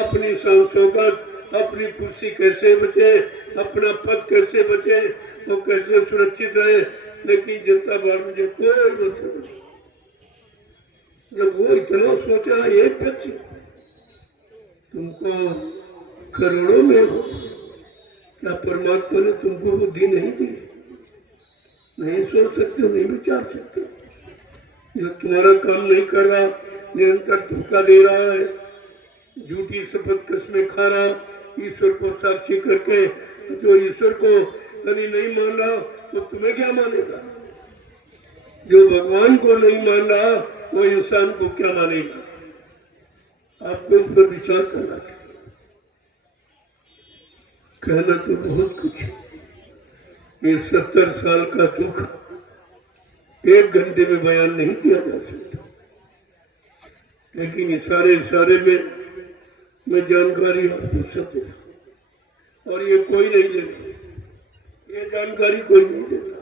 अपनी शौकत, अपनी कुर्सी कैसे बचे, अपना पद कैसे बचे और कैसे सुरक्षित रहे। लेकिन जनता बार मुझे कोई मतलब नहीं, जब वो इतना सोचा एक व्यक्ति, तुमको करोड़ों में हो, क्या परमात्मा ने तुमको बुद्धि नहीं दी? नहीं सोच सकते, नहीं विचार सकते? जो तुम्हारा काम नहीं कर रहा, निरंतर धोखा दे रहा है, झूठी शपथ कसमें खा रहा, ईश्वर को साक्षी करके, जो ईश्वर को कभी नहीं मान रहा तो तुम्हें क्या मानेगा? जो भगवान को नहीं मान रहा वो इंसान को क्या मानेगा? आपको इस पर विचार करना चाहिए। कहना तो बहुत कुछ है, ये 70 साल का दुख 1 घंटे में बयान नहीं किया जा सकता, लेकिन इशारे में मैं जानकारी आपको सब देता, और ये कोई नहीं देता, ये जानकारी कोई नहीं देता।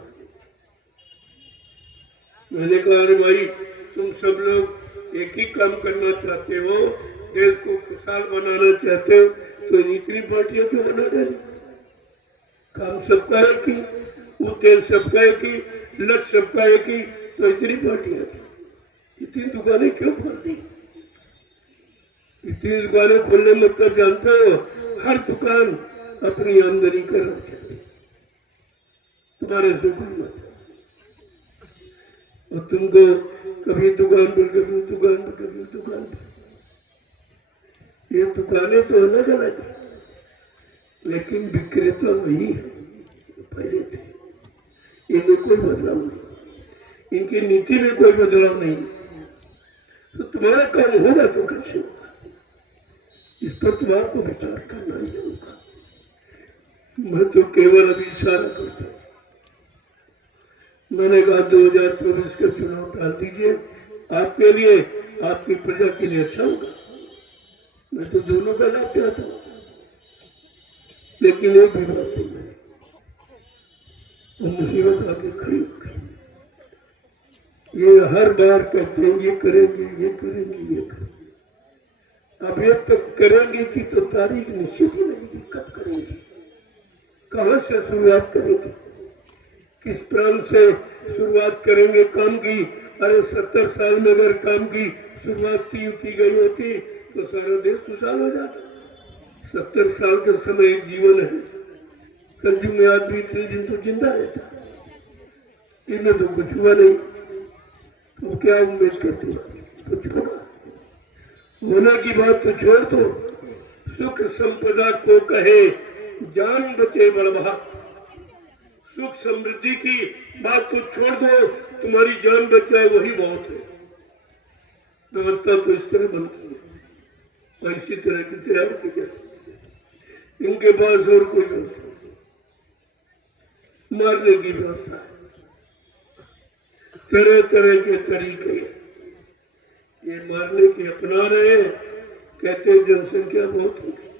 मैंने कहा अरे भाई, तुम सब लोग एक ही काम करना चाहते हो, देश को खुशहाल बनाना चाहते हो, तो इतनी पार्टियां क्यों बना रहे? काम सबका है कि उद्देश्य सबका है कि लक्ष्य सबका है कि, तो इतनी पार्टियां, इतनी दुकानें क्यों खोल दी? इतनी दुकानें खोलने मतलब जानते हो, हर दुकान अपनी आमदनी करना चाहती, तुम्हारे से कोई मतलब। और तुमको कभी दुकान पर, कभी दुकान पर, कभी दुकान पर, ये दुकानें तो अलग अलग है, लेकिन विक्रेता वही है पहले थे। इनमें कोई बदलाव नहीं, इनकी नीति में कोई बदलाव नहीं। तो तुम्हारा काम होगा तो कैसे होगा, इस पर तुम्हारा विचार करना ही होगा। मैं तो केवल अभी इशारा करता हूँ। मैंने कहा 2024 का चुनाव टाल दीजिए, आपके लिए, आपकी प्रजा के लिए अच्छा होगा। मैं तो दोनों का लाभ चाहता हूँ, लेकिन एक भी बात नहीं, मैंने मुसीबत आके खड़ी हो गई। ये हर बार कहते हैं ये करेंगे, ये करेंगे, ये करेंगे, अब ये तक करेंगे कि तो तारीख निश्चित ही नहीं कि कब करेंगे, कहाँ से शुरुआत करेंगे, किस प्रांत से शुरुआत करेंगे काम की। अरे 70 साल में अगर काम की शुरुआत की गई होती तो सारा देश खुशहाल हो जाता। 70 साल का समय एक जीवन है, कलयुग में आदमी 3 दिन तो जिंदा रहता, इनमें तो कुछ हुआ नहीं, तो क्या उम्मीद करते हो? कुछ होगा? होने की बात तो छोड़ दो, सुख संपदा को कहे जान बचे बड़भा, सुख समृद्धि की बात तो छोड़ दो, तुम्हारी जान बचाए वही बहुत है। व्यवस्था तो इस तरह बनती है और इसी तरह की तैयार की जाती है। इनके पास और कोई व्यवस्था नहीं, मारने की व्यवस्था है, तरह तरह के तरीके ये मारने के अपना रहे। कहते जनसंख्या बहुत हो गई।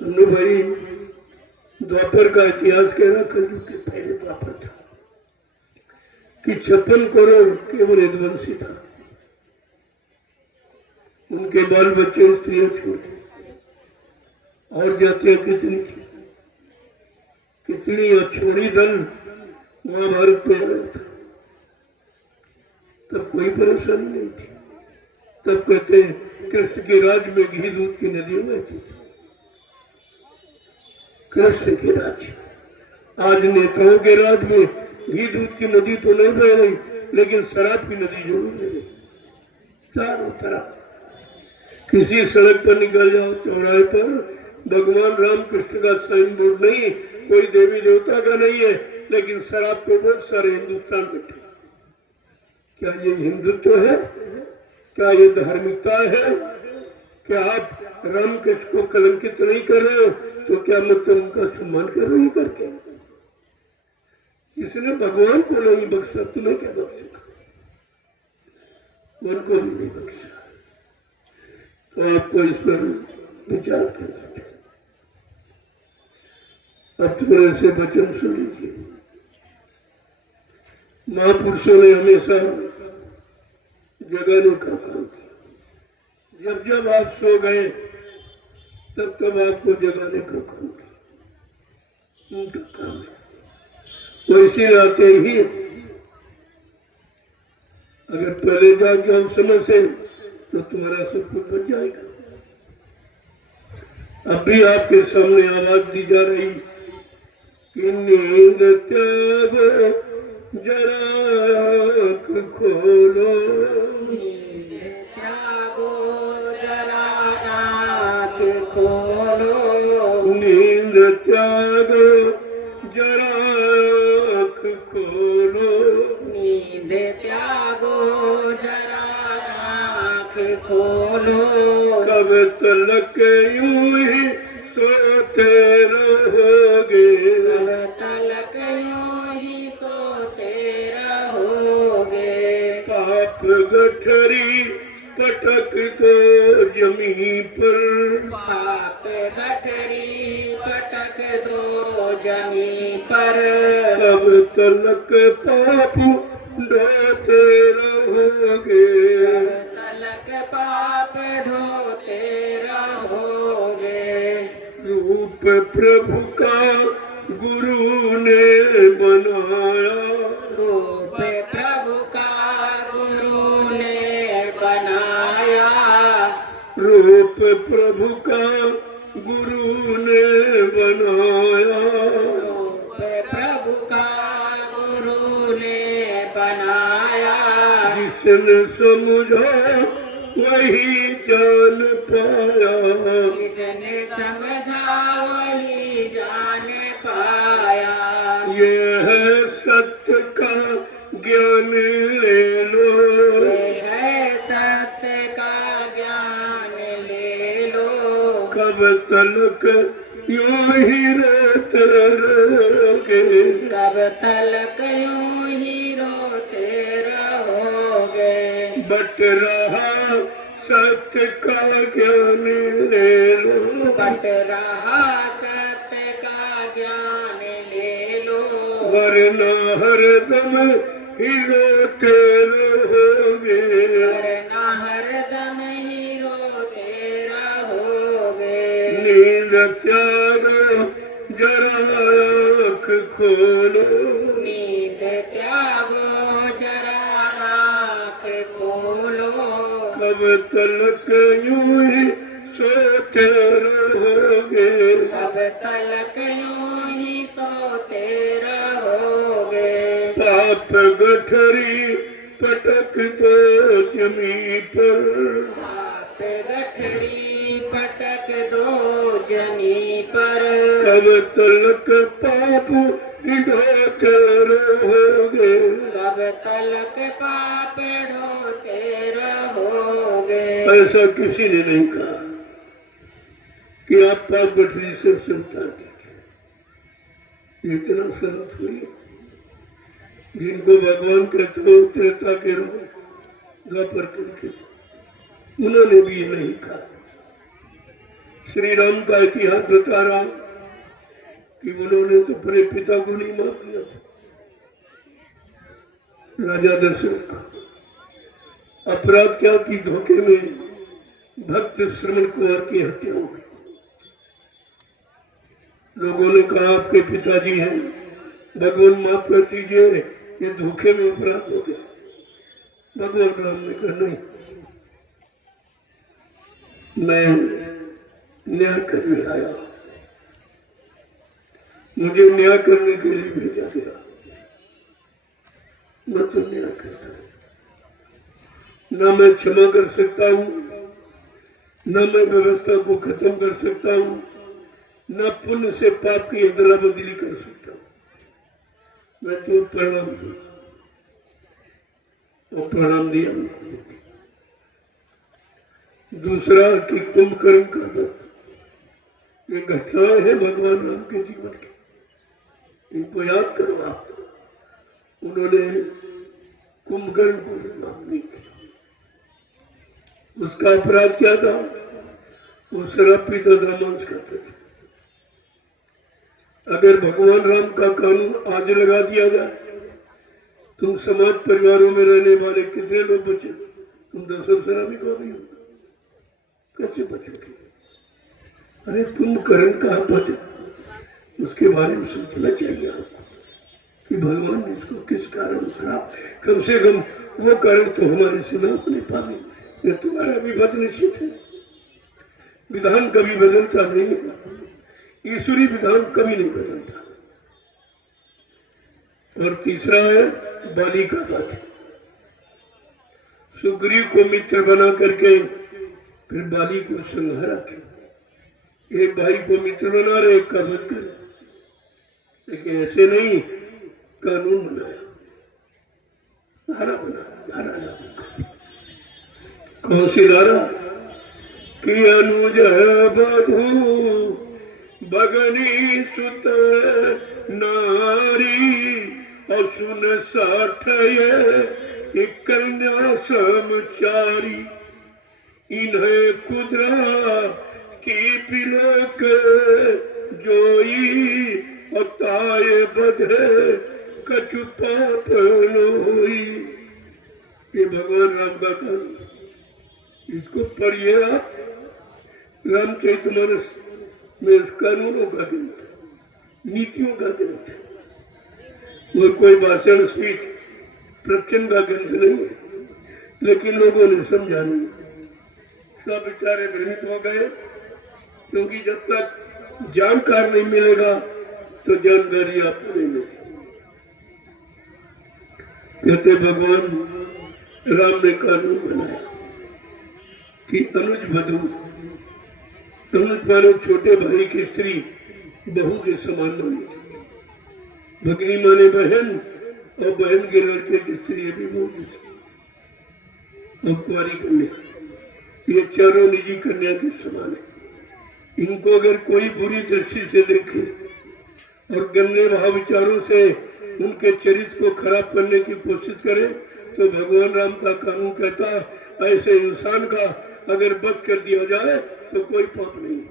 अन्नू भाई, द्वापर का इतिहास कह रहा, कलयुग के पहले द्वापर था कि 56 करोड़ केवल यदुवंशी था, उनके बाल बच्चे स्त्रियां छोटे, और जातियां कितनी थी, कितनी अछोड़ी दल महाभारत में आया था। तब कोई परेशानी नहीं थी। तब कहते कृष्ण के राज में घी दूध की नदियों में थी, कृष्ण के राज। आज नेताओं के राज में घी दूध की नदी तो नहीं बह रही, लेकिन शराब की नदी जरूर बह रही। चारों तरफ किसी सड़क पर निकल जाओ, चौराहे पर भगवान राम कृष्ण का साइन बोर्ड नहीं, कोई देवी देवता का नहीं है, लेकिन शराब के बहुत सारे हिंदुस्तान बैठे। क्या ये हिंदुत्व है? क्या ये धार्मिकता है? क्या आप राम कृष्ण को कलंकित नहीं कर रहे हो? तो क्या मतलब उनका सम्मान कर रहे हो करके? इसने भगवान को नहीं बख्शा, तुम्हें क्या बख्शेगा? मन को भी नहीं बख्शा। तो आपको इस पर विचार करना चाहिए। अब थोड़े से वचन सुन लीजिए। महापुरुषों ने हमेशा जगाने का काम किया। जब जब आप सो गए तब तब आपको जगाने का काम किया, उनका काम है। तो इसी नाते ही अगर पहले जाग जाओ समय से तो तुम्हारा सब कुछ बच जाएगा। अभी आपके सामने आवाज दी जा रही कि नींद त्याग जरा आँख खोलो, नींद त्यागो जरा आँख खोलो, नींद त्याग जरा आँख खोलो, नींद त्यागो जरा आँख खोलो, कब तलक यूं ही सोते रहोगे, कब तलक यूं ही सोते रहोगे, पाप गठरी पटक दो जमीन पर, पाप गठरी पटक दो जमी पर, कब तलक पाप ढोते रहोगे, तलक पाप ढोते रहोगे, रूप प्रभु का गुरु ने बनाया, रूप प्रभु का गुरु ने बनाया, रूप प्रभु का गुरु ने बनाया, रूप प्रभु का गुरु ने बनाया, जिसने समझा वही जान पाया, जिसने समझा वही जान पाया, ये है सत्य का ज्ञान ले लो, ये है सत्य का ज्ञान ले लो, कब तलक यूं ही रोते रहोगे, कब तलक यूं ही रोते रहोगे, बट रहा सत्य का ज्ञान ले लो, बट रहा सत्य का ज्ञान ले लो, वरना हरदम ही रोते रहोगे, वरना हरदम ही रोते रहोगे, नींद त्याग जरा आँख खोलो, नींद त्यागो जरा आँख खोलो, कब तलक यूं ही सोते रहोगे, कब तलक यूं ही सोते रहोगे, पाप गठरी पटक दो जमी पर, पाप गठरी पटक दो जमी पर, कब तलक पाप ढोते रहोगे, कब तलक पाप ढोते रहोगे, ऐसा किसी ने नहीं कहा कि आप पाप गठरी से संतान दीजिए। इतना सरल थोड़ी है। जिनको भगवान कहते हो त्रेता के रहो द्वापर करके, उन्होंने भी ये नहीं कहा। श्री राम का इतिहास बता रहा कि उन्होंने तो अपने पिता को नहीं माफ किया था, राजा दशरथ का। अपराध क्या कि धोखे में भक्त श्रवण कुमार की हत्या हो गई। लोगों ने कहा आपके पिताजी हैं, भगवान माफ कर दीजिए, ये धोखे में अपराध हो गया। भगवान राम ने कहा नहीं, मैं न्याय करने आया, मुझे न्याय करने के लिए भेजा गया, मैं तो न्याय करता हूं। न मैं क्षमा कर सकता हूं, न मैं व्यवस्था को खत्म कर सकता हूं, न पुण्य से पाप की अदला बदली कर सकता हूं। मैं तो प्रणाम दूंगा और प्रणाम दिया। दूसरा कि कुंभकर्ण का वध, ये घटनाएं है भगवान राम के जीवन की, इनको याद करो आप। उन्होंने कुंभकर्ण को माफ नहीं किया। उसका अपराध क्या था? वो शराब पीता था, मांस खाता था। अगर भगवान राम का कानून आज लगा दिया जाए, तुम समाज परिवारों में रहने वाले कितने लोग बचे? तुम दरअसल शराबी को भी होगा, कैसे बचोगे? अरे कुंभकर्ण कहाँ बचा, उसके बारे में सोचना चाहिए आपको कि भगवान ने इसको किस कारण करा। कम से कम वो करे तो हमारे सिवा अपने पावे, ये तुम्हारा विवाद निश्चित है। विधान कभी बदलता नहीं है, ईश्वरी विधान कभी नहीं बदलता। और तीसरा है बाली का वध। सुग्रीव को मित्र बना करके फिर बाली को संहारा किया। एक भाई को मित्र बना रहे, एक का वध करे, लेकिन ऐसे नहीं, कानून बनाया, धारा बनाया, धारा। कौन सी धारा? कि अनुज बधू बगनी सुत नारी, और सुन 60 कन्या समचारी, इन्हें कुदरा की पिलक जोई, अताए बधे कछु पाप होई। ये भगवान राम का कानून, इसको पढ़िए आप। रामचरितमानस में इस कानूनों का ग्रंथ, नीतियों का ग्रंथ है, और कोई भाषण स्पीच प्रवचन का ग्रंथ नहीं है। लेकिन लोगों ने समझा नहीं, सब बेचारे भ्रमित हो गए, क्योंकि जब तक जानकार नहीं मिलेगा तो जानकारी आपको नहीं मिलेगी। कहते भगवान राम ने कानून बनाया कि अनुज वधू, अनुज मानो छोटे भाई की स्त्री बहू के समान होनी चाहिए, भगनी माने बहन, और बहन के लड़के की स्त्री भी बहू की, और कुंवारी कन्या, ये चारों निजी कन्या के समान है। इनको अगर कोई बुरी दृष्टि से देखे और गंदे भाव विचारों से उनके चरित्र को खराब करने की कोशिश करे, तो भगवान राम का कानून कहता है ऐसे इंसान का अगर वध कर दिया जाए तो कोई पाप नहीं।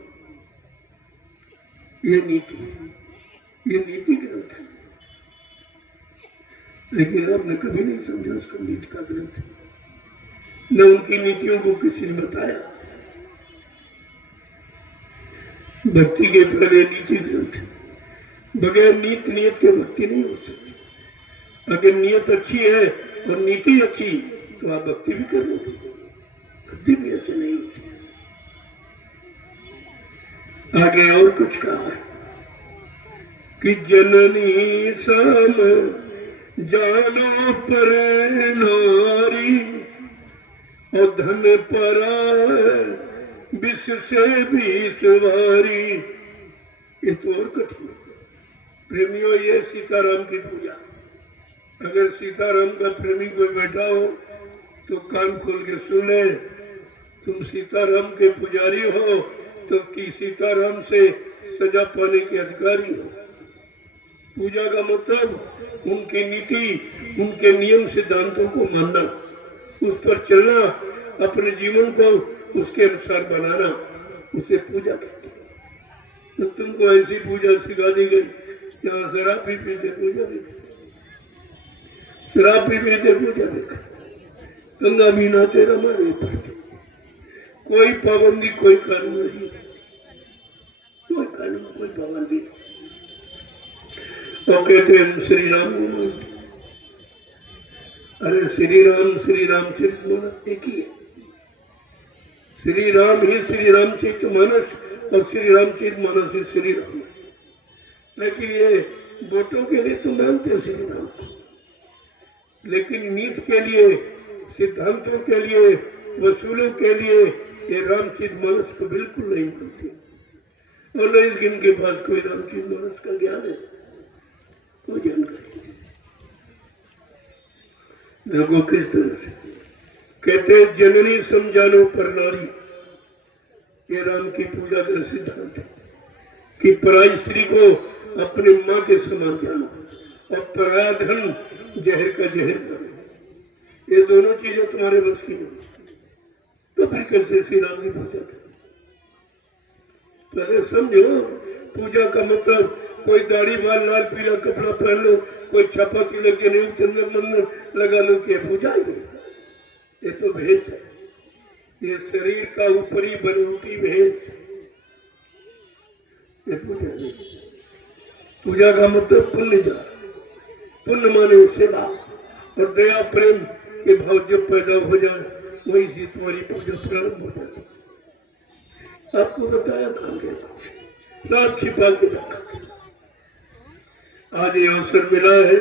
ये नीति है, ये नीति ग्रंथ है, लेकिन आपने कभी नहीं समझा उसका नीति का ग्रंथ, न उनकी नीतियों को किसी ने बताया। भक्ति के पहले नीति ग्रंथ, बगैर नीत नियत के भक्ति नहीं हो सकती। अगर नियत अच्छी है और नीति अच्छी तो आप भक्ति भी कर लोगे, भक्ति भी ऐसे नहीं होती। आगे और कुछ कहा है कि जननी सम जानो पर नारी, और धन परा विश्व से भी सवारी। ये तो और कठिन। प्रेमियों, ये सीताराम की पूजा, अगर सीताराम का प्रेमी कोई बैठा हो तो कान खोल के सुने। तुम सीताराम के पुजारी हो तो कि सीताराम से सजा पाने के अधिकारी हो। पूजा का मतलब उनकी नीति, उनके नियम सिद्धांतों को मानना, उस पर चलना, अपने जीवन को उसके अनुसार बनाना, उसे पूजा कहते हैं। तो तुमको ऐसी पूजा सिखा दी गई, यहाँ शराब भी पीते पूजा भी करते, शराब भी पीते पूजा भी करते, गंगा भी नहाते रामायण पढ़ते, कोई पाबंदी, कोई कानून नहीं, कोई कानून, कोई पाबंदी। और कहते हैं श्री राम को मानते। अरे श्री रामचरित मानस एक ही है। श्री राम ही श्री रामचरित मानस और श्री रामचरित मानस ही श्री राम। लेकिन ये वोटों के लिए तो मानते हैं श्री राम को, लेकिन नीति के लिए, सिद्धांतों के लिए, वसूलों के लिए ये रामचरित मानस को बिल्कुल नहीं मानते। और नहीं जिनके पास कोई रामचरित मानस का ज्ञान है, कोई जानकारी नहीं। देखो किस तरह से कहते जननी समझानो पर नारी, ये राम की पूजा का सिद्धांत है कि पराई स्त्री को अपनी माँ के समान जानो और पराया धन जहर का जहर जानो। ये दोनों चीजें तुम्हारे बस की नहीं, तो फिर कैसे श्री राम की पूजा करें? पहले समझो, पूजा का मतलब कोई दाढ़ी बाल लाल पीला कपड़ा पहन लो, कोई छापा की लगे नहीं, चंदन मंदन लगा लो, क्या पूजा ही? ये तो भेद है, ये शरीर का ऊपरी बनरूपी भेद, ये पूजा नहीं। पूजा का मतलब पुण्य जा, पुण्य माने सेवा और दया प्रेम, के भाव जब पैदा हो जाए वहीं से तुम्हारी पूजा प्रारंभ हो जाती। आपको बताया कहाँ गया, सब छिपा के रखा। आज ये अवसर मिला है,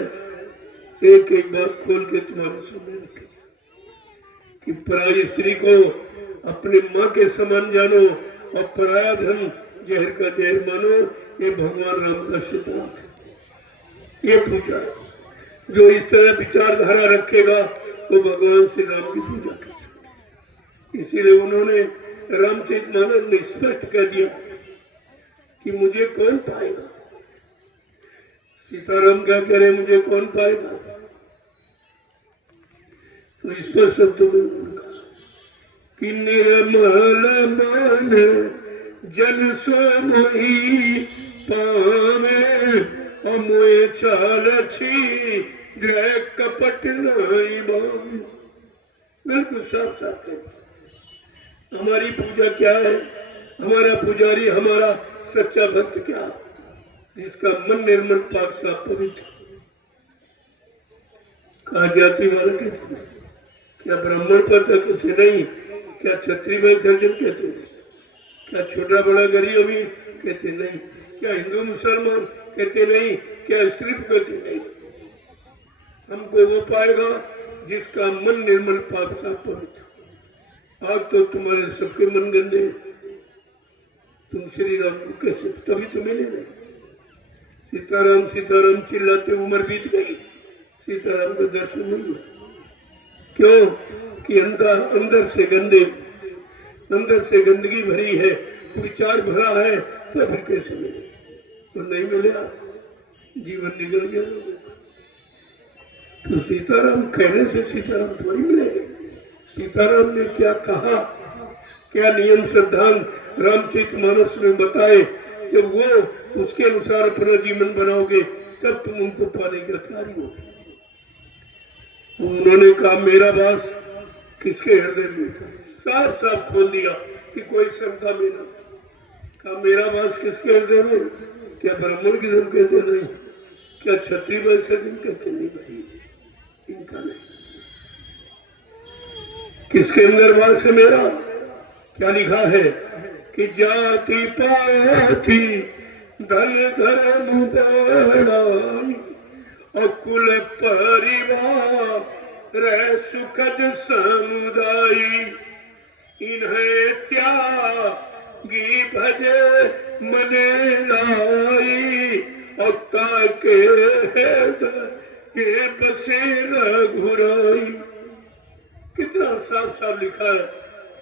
एक एक बात खोल के तुम्हारे सामने रखे कि पराई स्त्री को अपनी माँ के समान जानो और पराया धन जहर का जहर मानो। ये भगवान राम का सिद्धांत है। ये पूजा जो इस तरह विचारधारा रखेगा वो भगवान श्री राम की पूजा कर सकते। इसीलिए उन्होंने रामचरितमानस में स्पष्ट कर दिया कि मुझे कौन पाएगा। सीताराम क्या कह रहे, मुझे कौन पाएगा? तो इस पर शब्दों में उन्होंने कहा कि निर्मल मन जन सो मोहि पावे अमोए चाल छी ग्रह कपट नहीं बावे। बिल्कुल साफ साफ है। हमारी पूजा क्या है, हमारा पुजारी, हमारा सच्चा भक्त क्या है? जिसका मन निर्मल पाक साफ पवित्र। कहा जाति वाले कहते हैं, क्या ब्राह्मण पर कहते नहीं, क्या क्षत्रिय में सर्जन कहते नहीं, क्या छोटा बड़ा गरीब भी कहते नहीं, क्या हिंदू मुसलमान कहते नहीं, क्या स्त्री कहते नहीं। हमको वो पाएगा जिसका मन निर्मल पाक साफ पवित्र। आज तो तुम्हारे सबके मन गंदे, तुम श्री राम को कैसे, तभी तो मिले नहीं। सीताराम सीताराम चिल्लाते उम्र बीत गई, सीताराम का दर्शन नहीं हुआ। क्यों कि अंदर से गंदे, अंदर से गंदगी भरी है, विचार भरा है, तो फिर कैसे मिले? तो नहीं मिले, जीवन निकल गया। तो सीताराम कहने से सीताराम थोड़ी मिले। सीताराम ने क्या कहा, क्या नियम सिद्धांत रामचरितमानस में बताए, जब वो उसके अनुसार अपना जीवन बनाओगे तब तुम उनको पाने के अधिकारी हो। उन्होंने कहा मेरा वास किसके हृदय में था, साफ साफ खोल दिया कि कोई शंका में ना। कहा मेरा वास किसके हृदय में? क्या ब्राह्मण की धन कहते नहीं, क्या क्षत्रिय वैश्य दिन कहते नहीं, भाई इनका नहीं। किसके अंदर वास है मेरा? क्या लिखा है कि जाति पाति धन धर्म बड़ाई और कुल परिवार रह सुखद समुदाय इन्हें त्यागी भजे मने लाई और ताके ये बसे रघुराई। कितना साफ साफ लिखा है,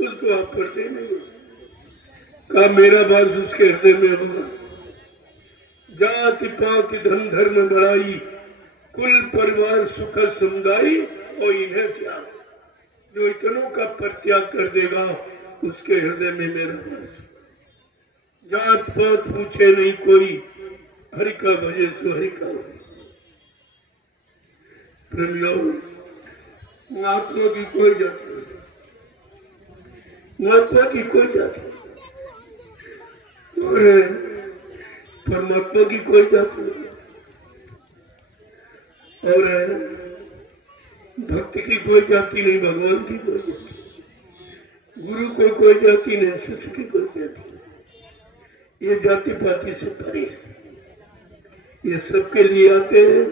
उसको आप पढ़ते नहीं। कहा मेरा बात उसके हृदय में होगा। जाति पाति धन धर्म बढ़ाई कुल परिवार सुख समुदाय और इन्हें त्याग। जो इतनों का परित्याग कर देगा उसके हृदय में मेरा वास। जात पात पूछे नहीं कोई, हरि का भजे सो हरि का भजे। महात्मा की कोई जाति नहीं, महात्मा की कोई जाति नहीं, और परमात्मा की कोई जाति नहीं, और भक्ति की कोई जाति नहीं, भगवान की कोई जाति, गुरु को कोई जाति नहीं, शिष्य की कोई जाति नहीं। ये जाति पाति से परे है। ये सबके लिए आते हैं,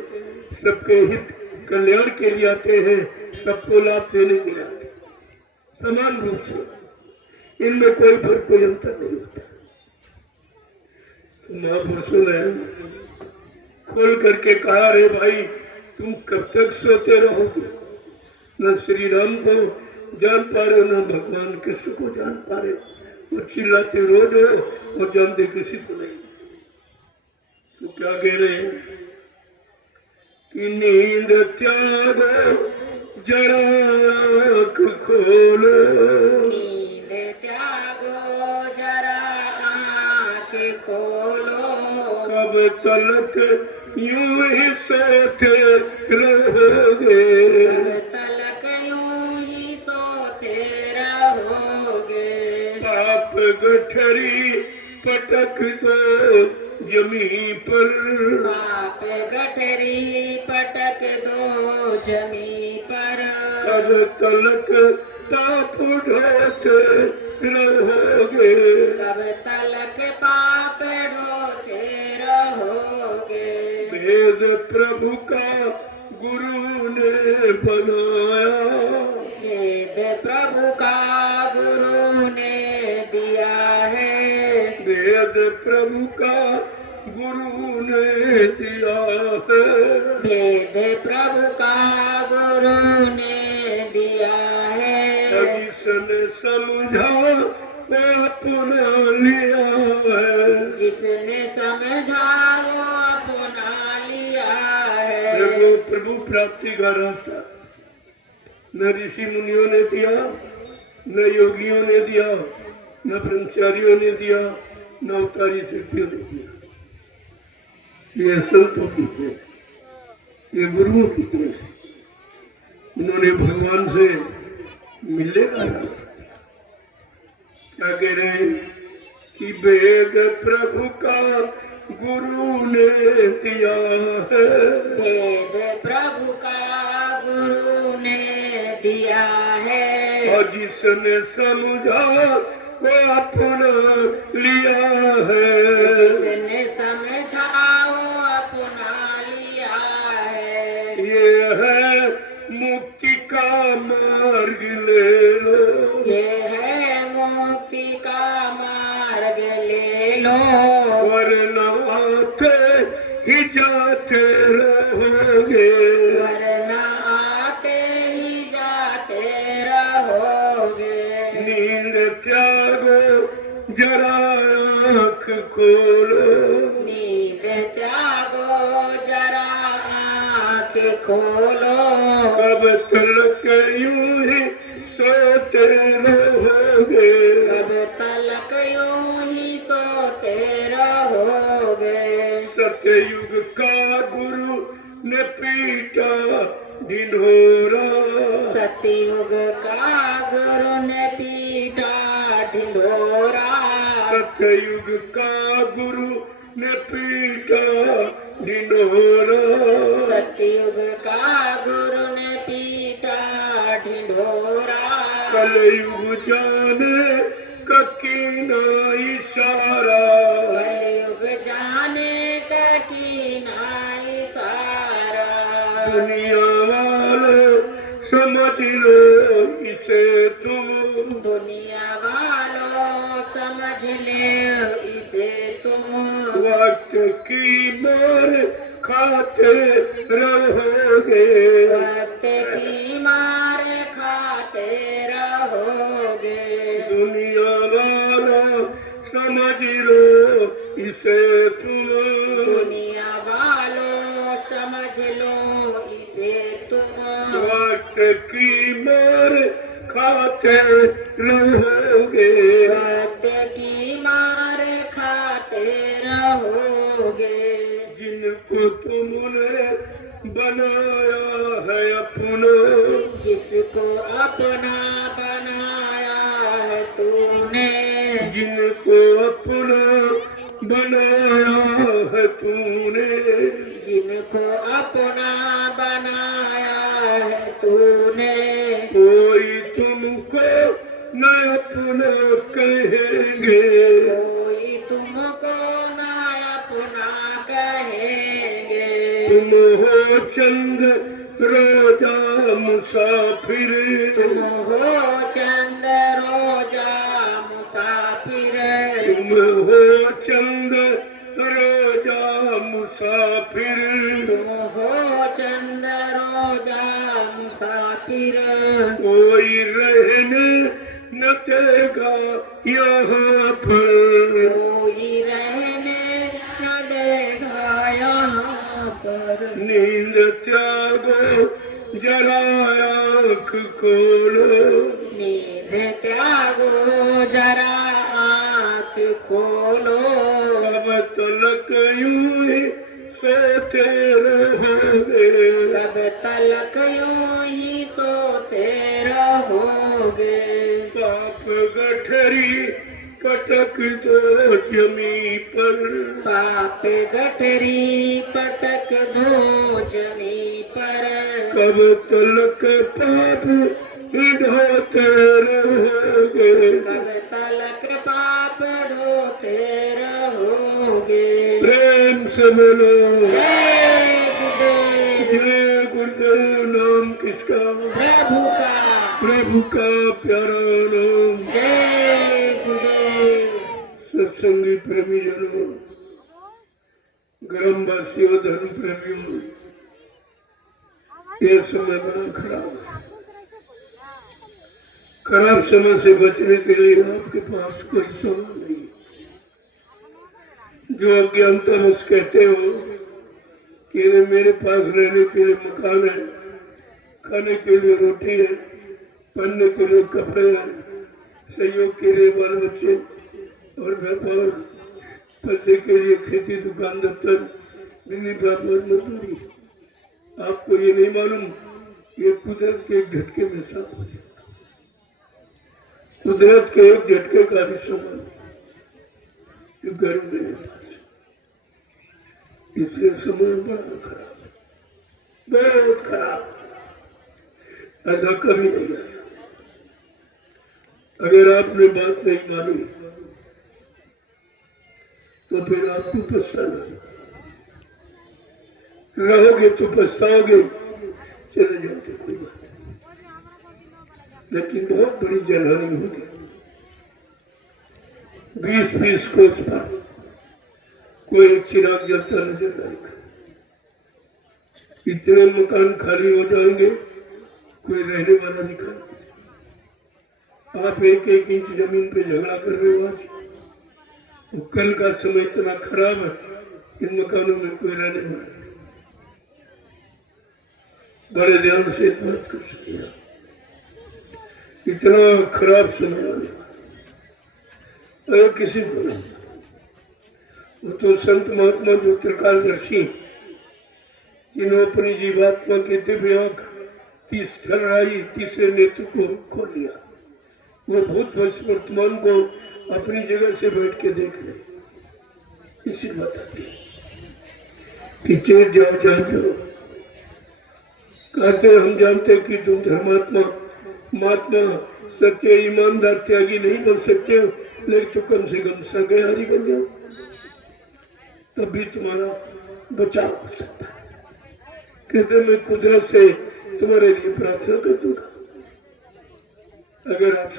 सबके हित कल्याण के लिए आते हैं, सबको लाभ देने के लिए आते हैं समान रूप से। इनमें कोई फर्क, कोई अंतर नहीं होता। तो महापुरुषों ने खोल करके कहा, रे भाई तुम कब तक सोते रहोगे? न श्री राम को जान पा रहे हो, न भगवान कृष्ण को जान पा रहे हो। वो चिल्लाते रोज हो और जानते किसी को नहीं। तो क्या कह रहे हैं कि नींद त्यागो जरा आँख खोलो, नींद त्यागो जरा आँख खोलो, कब तलक यूं ही सोते रहोगे, कब तलक यूं ही सोते रहोगे। पाप गठरी पटक दो जमी पर, पाप गठरी पटक दो जमी पर, कब तलक पाप ढोते रहोगे, कब तलक पाप ढोते रहोगे। वेद प्रभु का गुरु ने बनाया, वेद प्रभु का गुरु ने दिया है, वेद प्रभु का गुरु ने दिया है, वेद प्रभु का गुरु ने दिया है। जिसने समझा वो अपना लिया है, जिसने समझा वो अपना लिया है। प्रभु प्राप्ति का रास्ता न ऋषि मुनियों ने दिया, न योगियों ने दिया, न ब्रह्मचारियों ने दिया, न अवतारी शक्तियों ने दिया। ये संतों की देन, ये गुरुओं की देन है। उन्होंने भगवान से मिलने का रास्ता दिया। क्या कह रहे हैं कि वेद प्रभु का गुरु ने दिया है, वेद प्रभु का गुरु ने दिया है। और जिसने समझा वो अपना लिया है, जिसने समझा वो अपना लिया है। ये है मुक्ति का मार्ग ले लो, ये है मुक्ति का मार्ग ले लो, वरना आते ही जाते रहोगे, वरना आते ही जाते रहोगे। नींद त्यागो जरा आँख खोलो, नींद त्यागो जरा आँख खोलो, कब तलक यूं ही सोते रहोगे, कब तलक यूं ही सोते रहोगे। सतयुग का गुरु ने पीटा ढिंढोरा, सतयुग का गुरु ने पीटा ढिंढोरा, सतयुग का गुरु ने पीटा ढिंढोरा, सतयुग का गुरु ने पीटा ढिंढोरा। कलयुग जाने ककीना इशारा, कलयुग जाने का कीना इशारा। दुनिया वाले समझ लो इसे तुम, दुनिया वालों समझ ले इसे तुम, वक्त की मार खाते रहोगे, वक्त की मार खाते रहोगे। दुनिया वाला समझ लो इसे तुम, दुनिया वालों समझ लो इसे तुम, वक्त की मार खाते रहोगे, वक्त की मार खाते रहोगे। जिनको तुमने बनाया है अपना, जिसको अपना बनाया है तूने, जिनको अपना बनाया है तूने, जिनको अपना बनाया है तूने, कोई तुमको न अपना कहेंगे, कोई तुमको न अपना कहेंगे। तुम हो चंद रोजा मुसाफिर, तुम हो चंद रोजा मुसाफिर, तुम हो चंद रोजा मुसाफिर, तुम हो चंद रोजा मुसाफिर। कोई रहने न देगा यहाँ पर, कोई रहने न देगा यहाँ पर। नींद त्यागो जरा आँख खोलो, नींद त्यागो जरा आँख खोलो, कब तलक यूं ही सोते रहोगे, कब तलक यूं ही सोते रहोगे। पाप गठरी पटक दो जमी पर, पाप गठरी पटक दो जमी पर, कब तलक पाप ढोते रहोगे, कब तलक पाप ढोते रहोगे। प्रेम से बोलो जय गुरुदेव। जय गुरुदेव। नाम किसका? प्रभु का। प्रभु का प्यारा नाम। जय गुरुदेव। सत्संगी प्रेमी जनों, ग्रामवासियों, धर्म प्रेमियों, ये समय बड़ा खराब है। खराब समय से बचने के लिए आपके पास कोई समय नहीं। जो अज्ञानता बस कहते हो कि मेरे पास रहने के लिए मकान है, खाने के लिए रोटी है, पहनने के लिए कपड़े हैं, सहयोग के लिए बाल बच्चे और व्यापार, पैसे के लिए खेती, दुकान, दफ्तर, बिजली, व्यापार, मजदूरी। आपको ये नहीं मालूम ये कुदरत के एक झटके में साफ हो जाएगा। कुदरत के एक झटके का भी समान घर मेरे पास, इसलिए समय बड़ा खराब है, बहुत खराब। ऐसा कभी नहीं आया। अगर आपने बात नहीं मानी तो फिर आपको पछताना, रहोगे तो पछताओगे, चले जाते कोई बात नहीं, लेकिन बहुत बड़ी जनहानि होगी। 20-20 कोस पर कोई चिराग जलता नजर आएगा, इतने मकान खाली हो जाएंगे, कोई रहने वाला नहीं खाली। आप 1-1 इंच जमीन पे झगड़ा कर रहे हो आज, तो कल का समय इतना खराब है, इन मकानों में कोई रहने वाला नहीं। बड़े ध्यान से इस बात कर सकते हैं, इतना खराब समय अगर किसी को नहीं, वो तो संत महात्मा जो त्रिकालदर्शी, जिन्होंने अपनी जीवात्मा के दिव्य आंख तीसरे नेत्र को खोल लिया, वो भूत वर्तमान को अपनी जगह से बैठ के देख रहे। इसी बताती कि चेत जाओ जानते हो, कहते हम जानते कि तुम धर्मात्मा, महात्मा, सत्य, ईमानदार, त्यागी नहीं बन सकते हो, लेकिन तो कम से कम शाकाहारी बन जाओ, तभी तुम्हारा बचाव हो सकता है। कहते मैं कुदरत से तुम्हारे लिए प्रार्थना कर दूंगा, अगर आप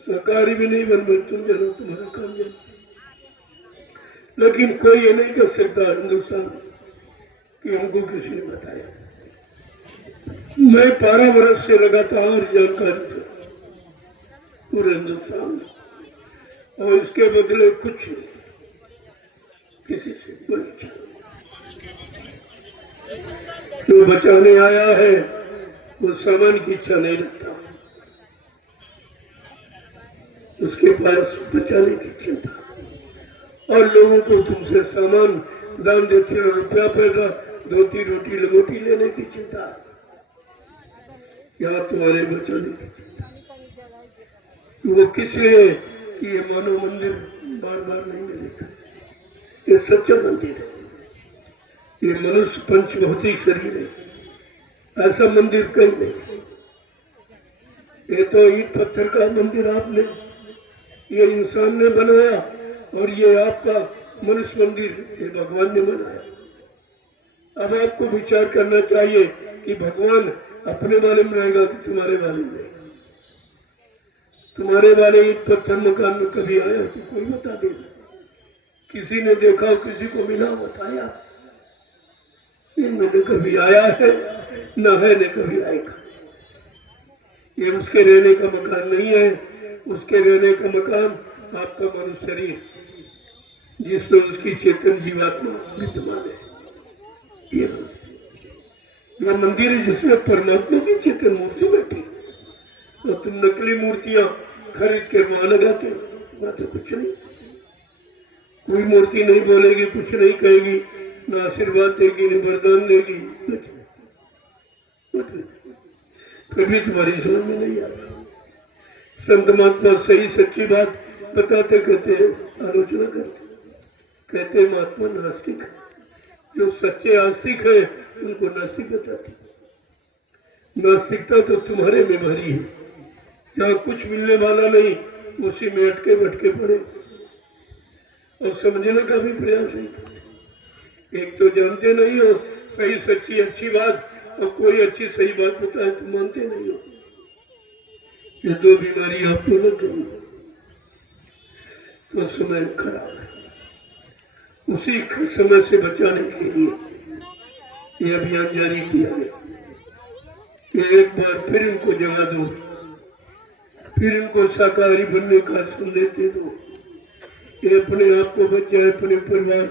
सरकारी भी नहीं बन, तुम जानो तुम्हारा काम जानो। लेकिन कोई ये नहीं कर सकता हिंदुस्तान कि हमको किसी ने बताया। मैं 12 वर्ष से लगातार जानकारी था पूरे हिंदुस्तान में, और इसके बदले कुछ नहीं, किसी से कोई इच्छा नहीं। जो बचाने आया है वो सामान की इच्छा नहीं रखता, उसके पास बचाने की चिंता, और लोगों को तुमसे सामान दान देते रुपया पैदा, धोती रोटी लगोटी लेने की चिंता, या तुम्हारे बचाने की चिंता। वो किस लिए कि ये मानव मंदिर बार बार नहीं मिलेगा, ये सच्चा मंदिर है, ये मनुष्य पंचभौतिक शरीर है, ऐसा मंदिर कहीं नहीं। ये तो ईंट पत्थर का मंदिर आपने, ये इंसान ने बनाया, और ये आपका मनुष्य मंदिर ये भगवान ने बनाया। अब आपको विचार करना चाहिए कि भगवान अपने वाले में रहेगा कि तुम्हारे वाले में रहेगा। तुम्हारे वाले ईंट पत्थर मकान में कभी आया तो कोई बता दे, किसी ने देखा हो, किसी को मिला बताया, इनमें न कभी आया है न है न कभी आएगा। ये उसके रहने का मकान नहीं है, उसके रहने का मकान आपका मनुष्य शरीर, जिसमें उसकी चेतन जीवात्मा विद्यमान है। ये मंदिर है जिसमें परमात्मा की चेतन मूर्ति बैठी, और तुम नकली मूर्तियां खरीद के वहां लगाते हो, बात तो कुछ नहीं। कोई मूर्ति नहीं बोलेगी, कुछ नहीं कहेगी, न आशीर्वाद देगी, न वरदान देगी, कुछ नहीं। कभी तुम्हारी समझ में नहीं आता। संत महात्मा सही सच्ची बात बताते, कहते आलोचना करते, कहते महात्मा नास्तिक है, जो सच्चे आस्तिक है उनको नास्तिक बताते। नास्तिकता तो तुम्हारे में भरी है, जहाँ कुछ मिलने वाला नहीं उसी में अटके भटके पड़े और समझने का भी प्रयास नहीं करते। एक तो जानते नहीं हो सही सच्ची अच्छी बात, और कोई अच्छी सही बात बताए तो मानते नहीं हो। ये दो बीमारी आपको लग गई तो समय खराब है। उसी समय से बचाने के लिए ये अभियान जारी किया गया कि एक बार फिर इनको जगा दो, फिर इनको शाकाहारी बनने का संदेश दे दो। ये अपने आप को बचाए, अपने परिवार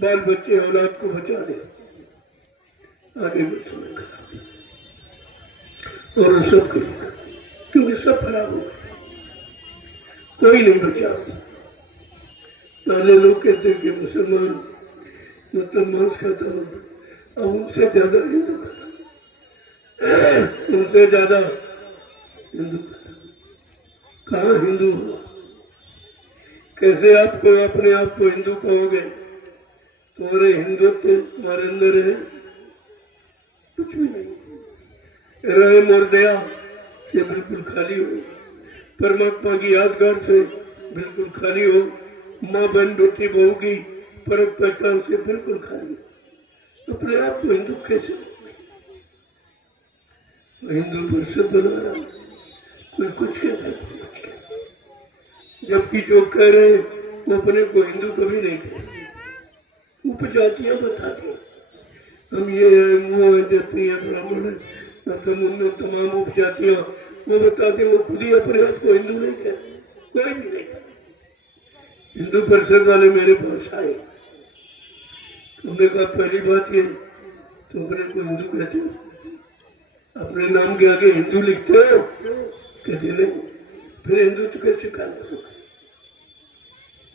बाल बच्चे औलाद को बचा दे। आगे भी समय खराब और सब करेगा क्योंकि सब खराब हो गए, कोई नहीं बचा। पहले लोग कहते कि मुसलमान मतलब मांस खाता हो, अब उनसे ज्यादा हिंदू खाता, उनसे ज्यादा हिंदू खाता। कहाँ हिंदू हुआ? कैसे आपको अपने आप को हिंदू कहोगे? तुम्हारे हिंदुत्व तुम्हारे अंदर है कुछ भी नहीं। रहम और दया से बिल्कुल खाली हो, परमात्मा की यादगार से बिल्कुल खाली हो, माँ बहन बेटी बहू की परख पहचान से बिल्कुल खाली हो। अपने आप को हिंदू कैसे? हिंदू परिषद बना रहा, कोई कुछ कह रहा है, जबकि जो कह रहे वो अपने को हिंदू कभी नहीं कहे। उपजातियां बताती हम ये है, वो है, जाति है, ब्राह्मण है, मतलब उनमें तमाम उपजातियां वो बताते, वो खुद ही अपने आप को हिंदू नहीं कहते, कोई भी नहीं कहते। हिंदू परिषद वाले मेरे पास आए, तुमने कहा पहली बात ये तो अपने को हिंदू कहते हो, अपने नाम के आगे हिंदू लिखते हो? कहते नहीं। फिर हिंदू तो कैसे काम करोगे?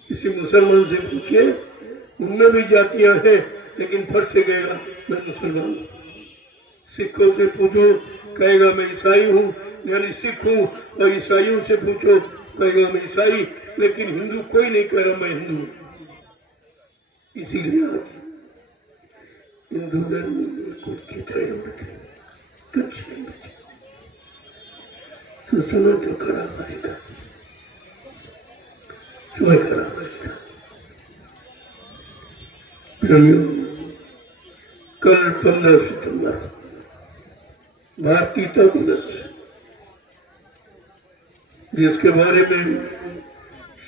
किसी मुसलमान से पूछिए, उनमें भी जातियां हैं लेकिन फर्क से गएगा मैं मुसलमान हूँ। सिखों से पूछो कहेगा मैं ईसाई हूँ, यानी सिख हूँ, और ईसाइयों से पूछो कहेगा मैं ईसाई, लेकिन हिंदू कोई नहीं कह रहा मैं हिंदू हूँ। इसीलिए आज हिंदू धर्म में कुछ नहीं बचे, तो समय तो खराब आएगा, समय खराब आएगा। कल 15 सितंबर भारतीयता दिवस, जिसके बारे में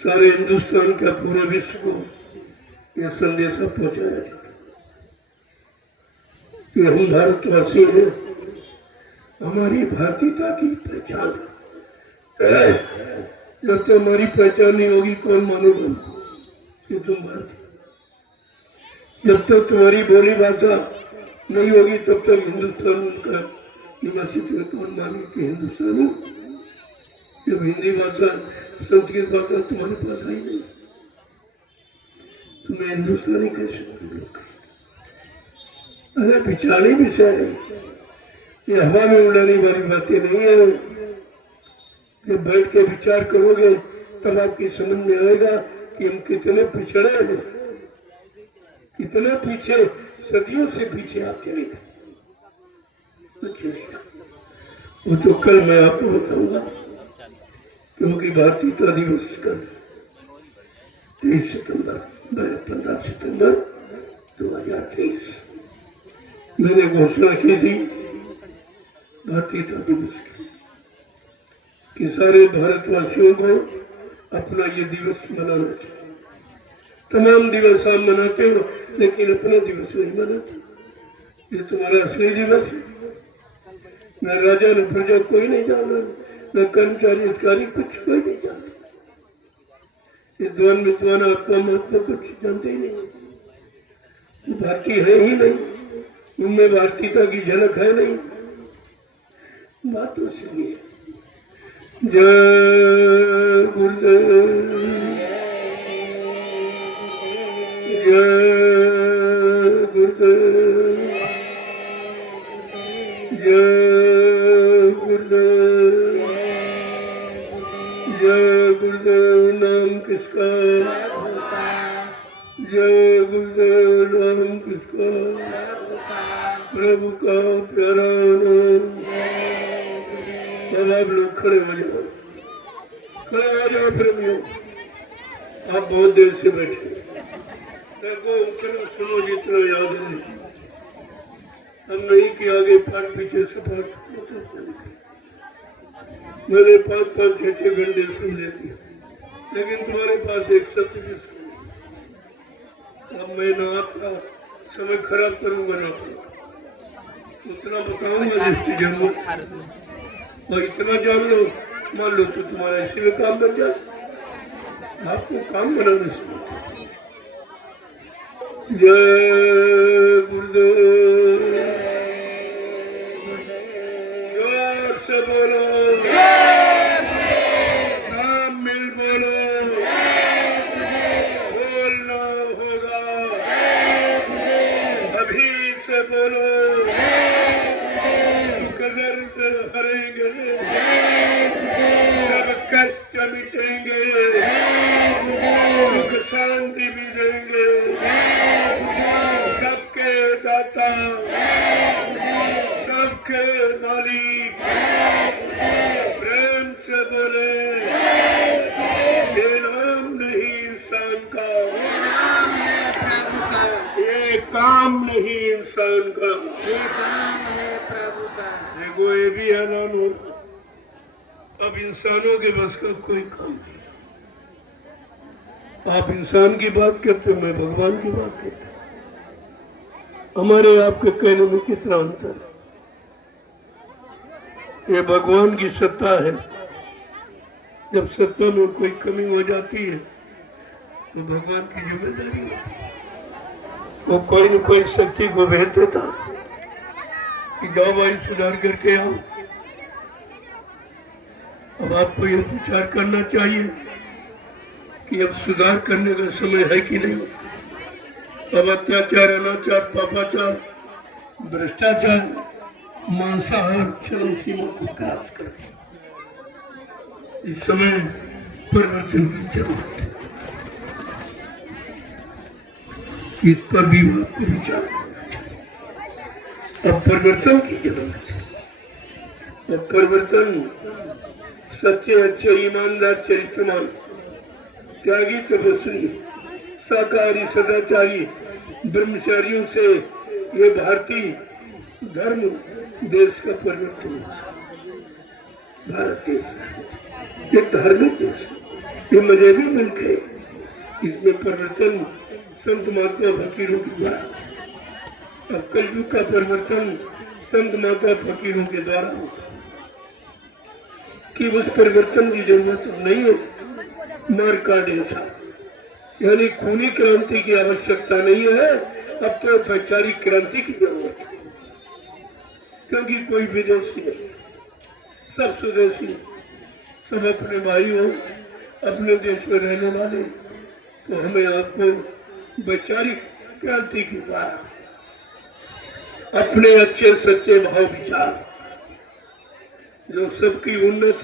सारे हिंदुस्तान का पूरे विश्व को यह संदेश पहुंचाया जाता कि हम भारतवासी हैं, हमारी भारतीयता की पहचान। जब तो हमारी पहचान नहीं होगी कौन मानेगा कि तुम भारतीय? जब तक तुम्हारी बोली भाषा नहीं होगी तब तक हिंदुस्तान का निवासी कौन माने कि हिंदुस्तान हो? जब हिंदी भाषा संस्कृत भाषा तुम्हारे पास आई नहीं, तुम्हें हिंदुस्तानी कैसे लोग? अरे विचारी विषय है, ये हवा में उड़ाने वाली बातें नहीं है। जब बैठ के विचार करोगे तब आपकी समझ में आएगा कि हम कितने पिछड़े हैं, कितने पीछे, सदियों से पीछे आप चले गए। वो तो कल मैं आपको बताऊंगा, क्योंकि भारतीयता दिवस कल 23 सितंबर 15 सितंबर 2023 मैंने घोषणा की थी भारतीयता दिवस की कि सारे भारतवासियों को अपना ये दिवस मनाना चाहिए। तमाम दिवस आप मनाते हो लेकिन अपना दिवस नहीं मनाते। ये तुम्हारा असली दिवस है। न राजा न प्रजा कोई नहीं जाना, न कर्मचारी अधिकारी कुछ कोई नहीं जानते। विद्वान विद्वान आत्मा महात्मा कुछ जानते ही नहीं, भारतीय है ही नहीं, उनमें भारतीयता की झलक है नहीं। बात तो इसलिए जय गुरुदेव, जय गुरुदेव, जय गुरुदेव, जय गुरुदेव। नाम किसका? जय गुरुदेव नाम किसका, प्रभु का प्यारा नाम। अब आप लोग खड़े हो जाओ, खड़े हो जाओ प्रेमियों। आप बहुत देर से बैठे, देखो उतना सुनो जितना याद है। हम नहीं कि आगे पाठ पीछे से पाठ, मैंने 5-5, 6-6 घंटे सुन लेती, लेकिन तुम्हारे पास एक सत्य भी सुन। अब मैं ना आपका समय खराब करूंगा ना उतना बताऊंगा जिसकी जरूरत, और इतना जान लो, मान लो तो तुम्हारा इसी में काम बन जाए। आपको काम बनाने से जय गुरुदेव, जोर से बोलो, नाम मिल बोलो, बोलना होगा, अभी से बोलो, कदर से हरेंगे, सब कष्ट मिटेंगे, सुख शांति भी देंगे, सबके दाता, सबके मालिक, प्रेम से बोले, ये नाम नहीं इंसान का, ये काम नहीं इंसान का, ये काम है प्रभु का। देखो ये भी ऐलान हो रहा, अब इंसानों के बस का कोई काम नहीं। आप इंसान की बात करते हो, मैं भगवान की बात करता हूँ। हमारे आपके कहने में कितना अंतर है। ये भगवान की सत्ता है। जब सत्ता में कोई कमी हो जाती है तो भगवान की जिम्मेदारी होती है, वो कोई न कोई शक्ति को भेज देता कि जाओ भाई सुधार करके आओ। अब आपको ये विचार करना चाहिए कि अब सुधार करने का समय है कि नहीं। अब अत्याचार, अनाचार, पापाचार, भ्रष्टाचार, मांसाहार चरम सीमा को क्रॉस कर इस समय परिवर्तन की जरूरत है। इस पर भी आपको विचार करना चाहिए। अब परिवर्तन की जरूरत है। अब परिवर्तन सच्चे, अच्छे, ईमानदार, चरित्रवान, त्यागी, तपस्वी, शाकाहारी, सदाचारी, ब्रह्मचारियों से ये भारतीय धर्म देश का परिवर्तन, भारत देश ये धार्मिक देश, ये मजहबी मुल्क है। इसमें परिवर्तन संत महात्मा फकीरों के द्वारा, अब कलयुग का परिवर्तन संत महात्मा फकीरों के द्वारा होता है। कि उस परिवर्तन की जरूरत नहीं है, मार्काडेसा यानी खूनी क्रांति की आवश्यकता नहीं है। अब तो वैचारिक क्रांति की जरूरत है, क्योंकि कोई विदेशी नहीं, सब स्वदेशी, सब अपने भाई हो, अपने देश में रहने वाले। तो हमें आपको वैचारिक क्रांति के द्वारा अपने अच्छे सच्चे भाव विचार, जो सबकी उन्नत,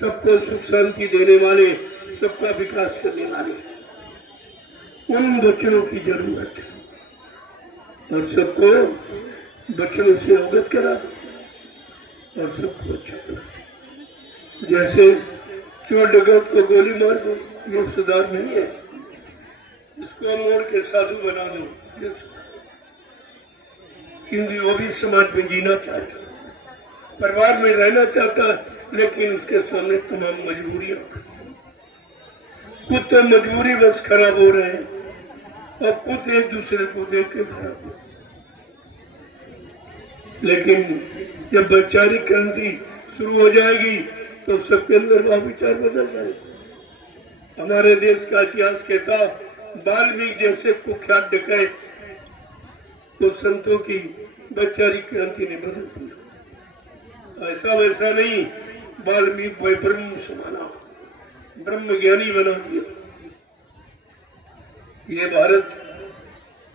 सबको सुख शांति देने वाले, सबका विकास करने वाले, उन वचनों की जरूरत है। और सबको वचनों से अवगत करा और सबको अच्छा करा। जैसे चोर डकैत को गोली मार दो, ये सुधार नहीं है। इसको मोड़ के साधु बना दो, ये सुधार, क्योंकि वो भी समाज में जीना चाहता, परिवार में रहना चाहता, लेकिन उसके सामने तमाम मजबूरियां, कुछ तो मजबूरी बस खराब हो रहे हैं और कुछ एक दूसरे को देख के खराब हो। लेकिन जब वैचारिक क्रांति शुरू हो जाएगी तो सबके अंदर वह विचार बदल जाएगा। हमारे देश का इतिहास कहता, वाल्मीकि जैसे कुख्यात डकैत तो संतों की वैचारिक क्रांति ने बदल दिया। ऐसा वैसा नहीं, वाल्मीकि ब्रह्म समाना, ब्रह्म ज्ञानी बना दिया। ये भारत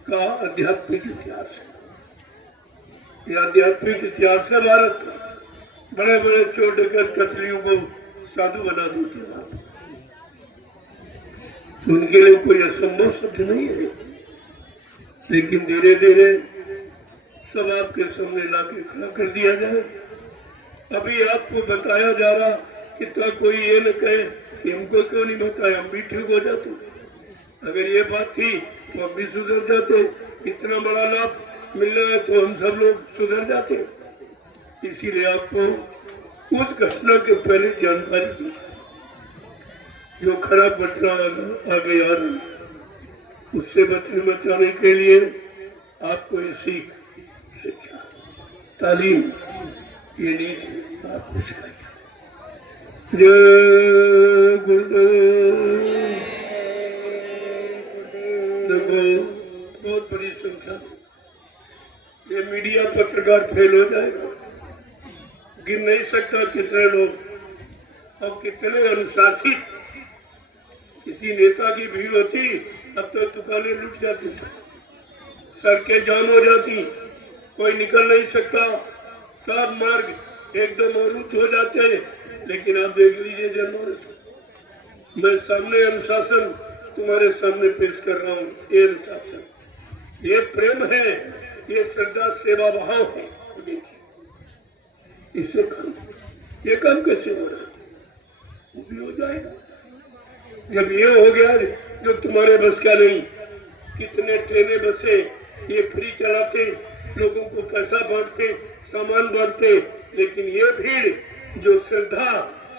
का आध्यात्मिक इतिहास है, ये आध्यात्मिक इतिहास है भारत का। बड़े बड़े चोर डकैत कतलियों को साधु बना देते हैं, तो उनके लिए कोई असंभव शब्द नहीं है। लेकिन धीरे धीरे सब आपके सामने लाके खड़ा कर दिया जाए। अभी आपको बताया जा रहा कि तो कोई ये न कहे कि हमको क्यों नहीं बताया, हम भी ठीक हो जाते। अगर ये बात थी तो हम भी सुधर जाते। इतना बड़ा लाभ मिल रहा है तो हम सब लोग सुधर जाते। इसीलिए आपको उस घटना के पहले जानकारी दी। जो खराब घटना आगे आ रही उससे बचाने के लिए आपको ये सीख, शिक्षा, तालीम ये लीजिए, आपको सिखाइए। जय गुरुदेव। देखो बहुत बड़ी संख्या में ये मीडिया पत्रकार फेल हो जाएगा। गिन नहीं सकता कितने लोग और कितने अनुशासित। किसी नेता की भीड़ होती अब तो दुकानें लुट जाती, सड़कें जाम हो जाती, कोई निकल नहीं सकता, सब मार्ग एकदम अवरुद्ध हो जाते। लेकिन आप देख लीजिए जनमानस, मैं सामने अनुशासन तुम्हारे सामने पेश कर रहा हूँ। ये अनुशासन, ये प्रेम है, ये श्रद्धा सेवा भाव है। देखिए इससे काम, ये काम कैसे हो रहा है, वो भी हो जाएगा। जब ये हो गया जो तुम्हारे बस का नहीं, कितने ट्रेनें बसे ये फ्री चलाते, लोगों को पैसा बांटते, सामान बांटते, लेकिन ये भीड़ जो श्रद्धा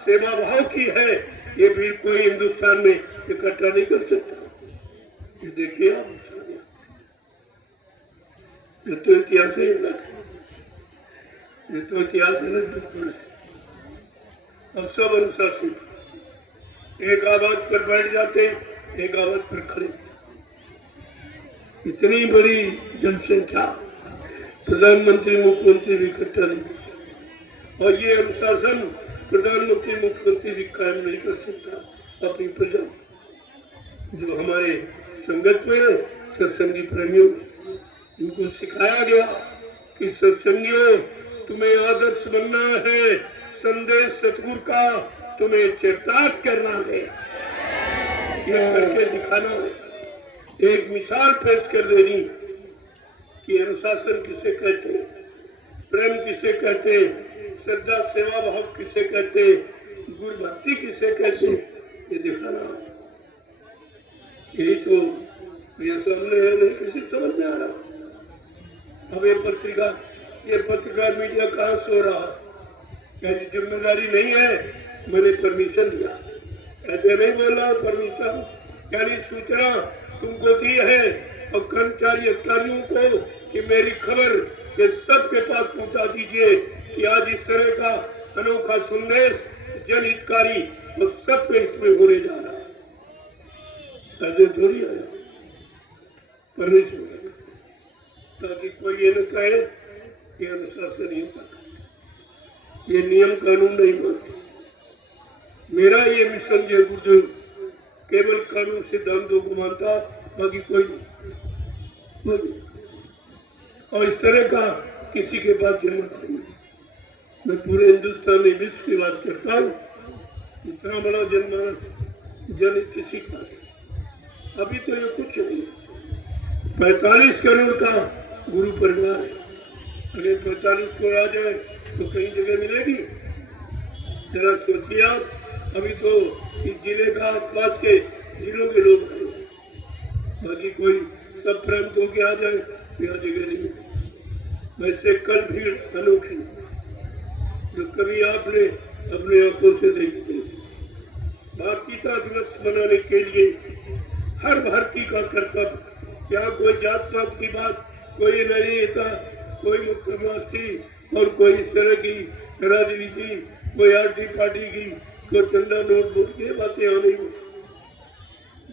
सेवा भाव की है, ये भीड़ कोई हिंदुस्तान में इकट्ठा नहीं कर सकता। ये देखिए आप, ये तो इतिहास ही अलग है, ये तो इतिहास अलग बिल्कुल है। अब सब अनुशासित, एक आवाज पर बैठ जाते, एक आवाज पर खड़े। इतनी बड़ी जनसंख्या, प्रधानमंत्री मुख्यमंत्री भी इकट्ठा नहीं कर सकते, और ये अनुशासन प्रधानमंत्री मुख्यमंत्री भी कायम नहीं कर सकता अपनी प्रजा। जो हमारे संगत में सत्संगी प्रेमियों, इनको सिखाया गया कि सत्संगियों तुम्हें आदर्श बनना है, संदेश सतगुरु का तुम्हें चरितार्थ करना है, ये करके दिखाना है, एक मिसाल पेश कर देनी कि अनुशासन किसे कहते, प्रेम किसे कहते, श्रद्धा सेवा भाव किसे कहते, गुरु भक्ति किसे कहते, ये दिखाना। यही तो ये सामने है, नहीं किसी समझ में आ रहा। अब ये पत्रकार मीडिया कहाँ सो रहा, क्या जिम्मेदारी नहीं है? मैंने परमिशन दिया, ऐसे नहीं बोला, परमिशन यानी सूचना तुमको दी है और कर्मचारी अधिकारियों को कि मेरी खबर ये सबके पास पहुंचा दीजिए कि आज इस तरह का अनोखा संदेश जनहितकारी और सबके हित में होने जा रहा है। ऐसे थोड़ी आया परमिशन, ताकि कोई ये न कहे कि अनुशासनहीनता, ये नियम कानून नहीं मानते। मेरा ये मिशन जय गुरुदेव केवल कानून सिद्धांतों को मानता, बाकी कोई नहीं। और इस तरह का किसी के पास जन्मत नहीं। मैं पूरे हिंदुस्तान में विश्व की बात करता हूँ, इतना बड़ा जनमानस जन किसी का नहीं। अभी तो ये कुछ नहीं, 45 करोड़ का गुरु परिवार है। अगर 45 करोड़ आ जाए तो कई जगह मिलेगी, जरा सोचिए आप। अभी तो इस जिले का आसपास के जिलों के लोग आए, बाकी कोई सब प्रांत होके आ जाए यहाँ जगह नहीं मिलेगी। वैसे कल भीड़ अनोखी जो कभी आपने अपने आंखों से देखी। भारतीयता दिवस मनाने के लिए हर भारतीय का कर्तव्य, यहाँ कोई जात पात की बात, कोई नेता, कोई मुख्यमंत्री और कोई इस तरह की राजनीति, कोई आरती पार्टी की, कोई चंदा नोट ये बातें आने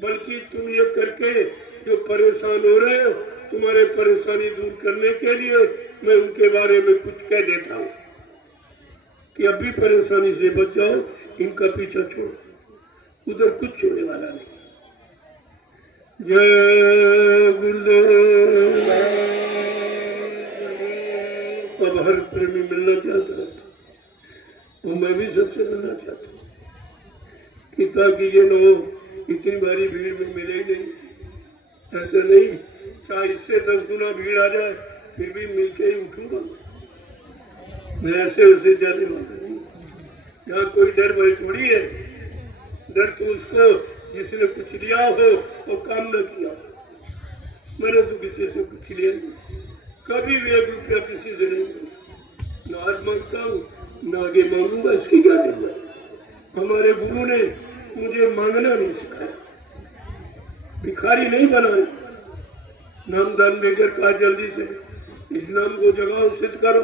बल्कि तुम ये करके जो परेशान हो रहे हो, तुम्हारे परेशानी दूर करने के लिए मैं उनके बारे में कुछ कह देता हूँ कि अभी परेशानी से बच जाओ, इनका पीछा छोड़ो, उधर कुछ होने वाला नहीं। जय गुरुदेव। अब हर प्रेमी मिलना चाहता है, तो मैं भी सबसे मिलना चाहता हूँ कि ताकि ये लोग इतनी भारी भीड़ में मिले ही नहीं। ऐसा नहीं चाहे इससे 10 गुना भीड़ आ जाए फिर भी मिलके ही उठूंगा। मैं ऐसे उसे जाने वाला नहीं। यहाँ कोई डर भय थोड़ी है। डर तो उसको जिसने कुछ लिया हो और काम न किया हो। मैंने तो किसी से कुछ लिया नहीं, कभी भी 1 रुपया किसी से नहीं मांगा। न आज मांगता हूँ न आगे मांगूंगा। इसकी क्या जरूरत है? हमारे गुरु ने मुझे मांगना नहीं सिखाया, भिखारी नहीं बनाया। नाम दान देकर कहा जल्दी से इस नाम को जगाओ, सिद्ध करो,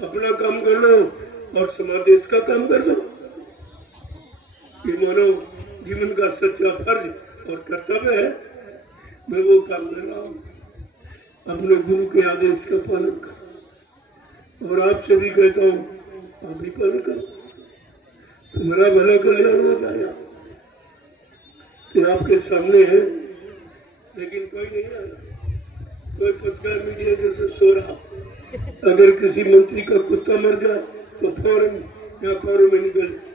अपना काम कर लो और समाज देश का काम कर दो। ये मानव जीवन का सच्चा फर्ज और कर्तव्य है। मैं वो काम कर रहा हूँ। अपने गुरु के आदेश का पालन करो और आपसे भी कहता हूँ आप भी पालन करो, तुम्हारा भला कल्याण हो जाएगा। तो आपके सामने है लेकिन कोई नहीं आया। कोई पत्रकार मीडिया जैसे सो रहा। अगर किसी मंत्री का कुत्ता मर जाए तो फौरन या फौरन में निकल जाए।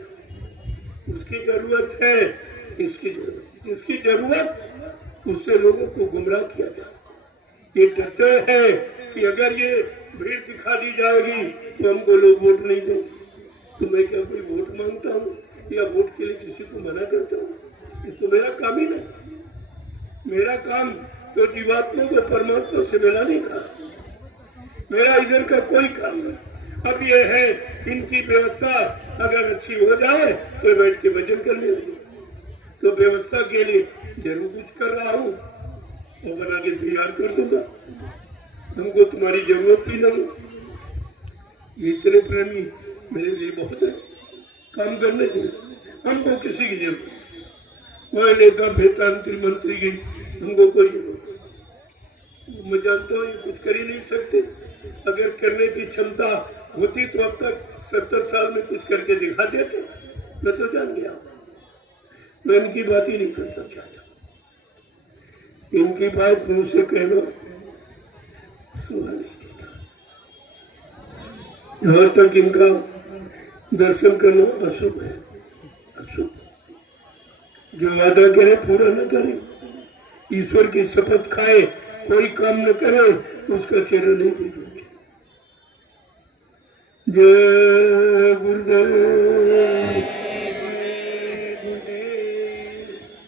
उसकी जरूरत है, इसकी जरूरत उससे लोगों को गुमराह किया जाए। ये डरते हैं कि अगर ये भीड़ दिखा दी जाएगी तो हमको लोग वोट नहीं देंगे। तो मैं क्या कोई वोट मांगता हूँ या वोट के लिए किसी को मना करता हूँ? ये तो मेरा काम ही नहीं। मेरा काम तो जीवात्मा को परमात्मा से मिलाने का। मेरा इधर का कोई काम नहीं। अब ये है इनकी व्यवस्था अगर अच्छी हो जाए तो बैठ के भजन करने लगे। तो व्यवस्था के लिए जरूर कुछ कर रहा हूँ और बना के तैयार कर दूंगा। हमको तुम्हारी जरूरत ही नहीं। ये इतने प्रेमी मेरे लिए बहुत है काम करने के लिए। हमको किसी की जरूरत वह नेता बेता मंत्री की हमको कोई जरूरत। मैं जानता हूँ ये कुछ कर ही नहीं सकते। अगर करने की क्षमता होती तो अब तक 70 साल में कुछ करके दिखा देते। मैं तो जान गया, मैं इनकी बात ही नहीं करना चाहता। इनकी बात मुझसे कहना सुना नहीं देता। यहाँ तक इनका दर्शन करना अशुभ है, अशुभ। जो वादा करे पूरा न करे, ईश्वर की शपथ खाए कोई काम न करे, उसका चेहरा नहीं देखना चाहिए। जय गुरुदेव।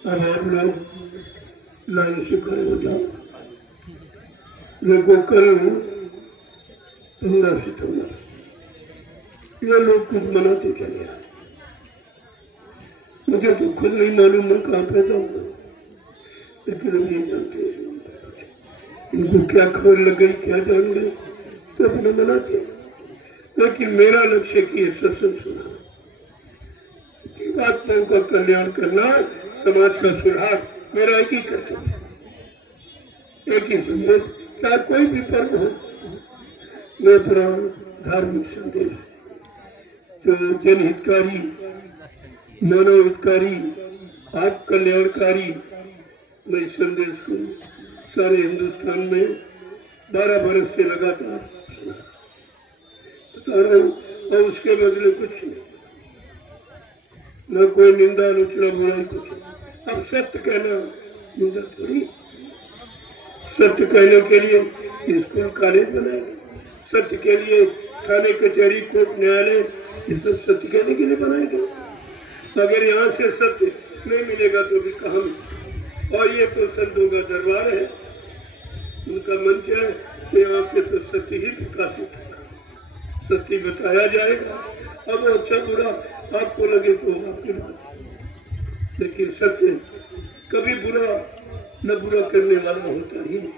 अब आप लोग लाइन से खड़े हो जाओ। देखो कल 15 सितंबर ये लोग कुछ मनाते चले आए। मुझे तो खुद नहीं मालूम मैं कहाँ पैदा हुआ, लेकिन हम ये जानते हैं इनको क्या खबर लग गई, क्या जान गए तो अपने मनाते। लेकिन मेरा लक्ष्य की सत्संग सुना, जीवात्माओं का कल्याण करना, समाज का सुधार मेरा एक ही कर्तव्य, एक ही संदेश। चाहे कोई भी पर्व हो, मैं अपना धार्मिक संदेश जो जनहितकारी, मानव हितकारी, आप कल्याणकारी, मैं इस संदेश को सारे हिंदुस्तान में 12 बरस से लगातार बता रहा हूँ और उसके बदले कुछ नहीं, न कोई निंदा आलोचना बुराई कुछ। अब सत्य कहना निंदा थोड़ी। सत्य कहने के लिए स्कूल कॉलेज बनाएंगे, सत्य के लिए थाने कचहरी कोर्ट न्यायालय, ये सब सत्य कहने के लिए बनाएंगे। अगर यहाँ से सत्य नहीं मिलेगा तो भी कहाँ। और ये तो संतों का दरबार है, उनका मंच है, तो यहाँ से तो सत्य ही प्रकाशित होगा, सत्य बताया जाएगा। अब अच्छा बुरा आपको लगे तो आपकी बात है, लेकिन सत्य कभी बुरा न बुरा करने वाला होता ही नहीं।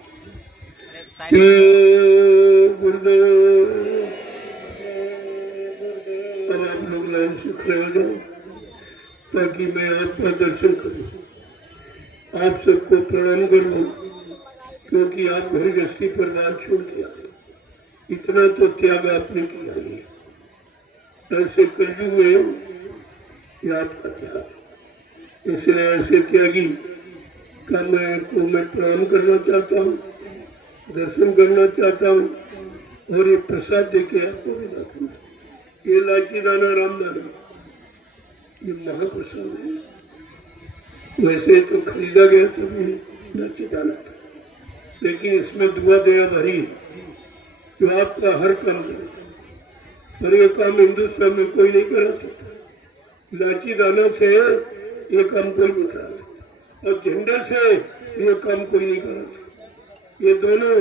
गुरुदेव। अब आप लोग लाइन से खड़े हो जाओ ताकि मैं आपका दर्शन करूं, आप सबको प्रणाम करूं, क्योंकि आप घर गृहस्थी परिवार छोड़ के आए। इतना तो त्याग आपने किया है। ऐसे कलयुग में ये आपका त्याग, इसलिए ऐसे त्यागी का मैं प्रणाम करना चाहता हूँ, दर्शन करना चाहता हूँ और ये प्रसाद देके आपको विदा करना। ये लाची दाना राम दाना ये महाप्रसाद है। वैसे तो खरीदा गया तभी लाची दाना था, लेकिन इसमें दुआ दया भरी जो आपका हर काम करेगा। और ये काम हिंदुस्तान में कोई नहीं करा सकता। इलायची दाना से ये काम कोई नहीं करा सकता और झंडे से ये काम कोई नहीं करा सकता। ये दोनों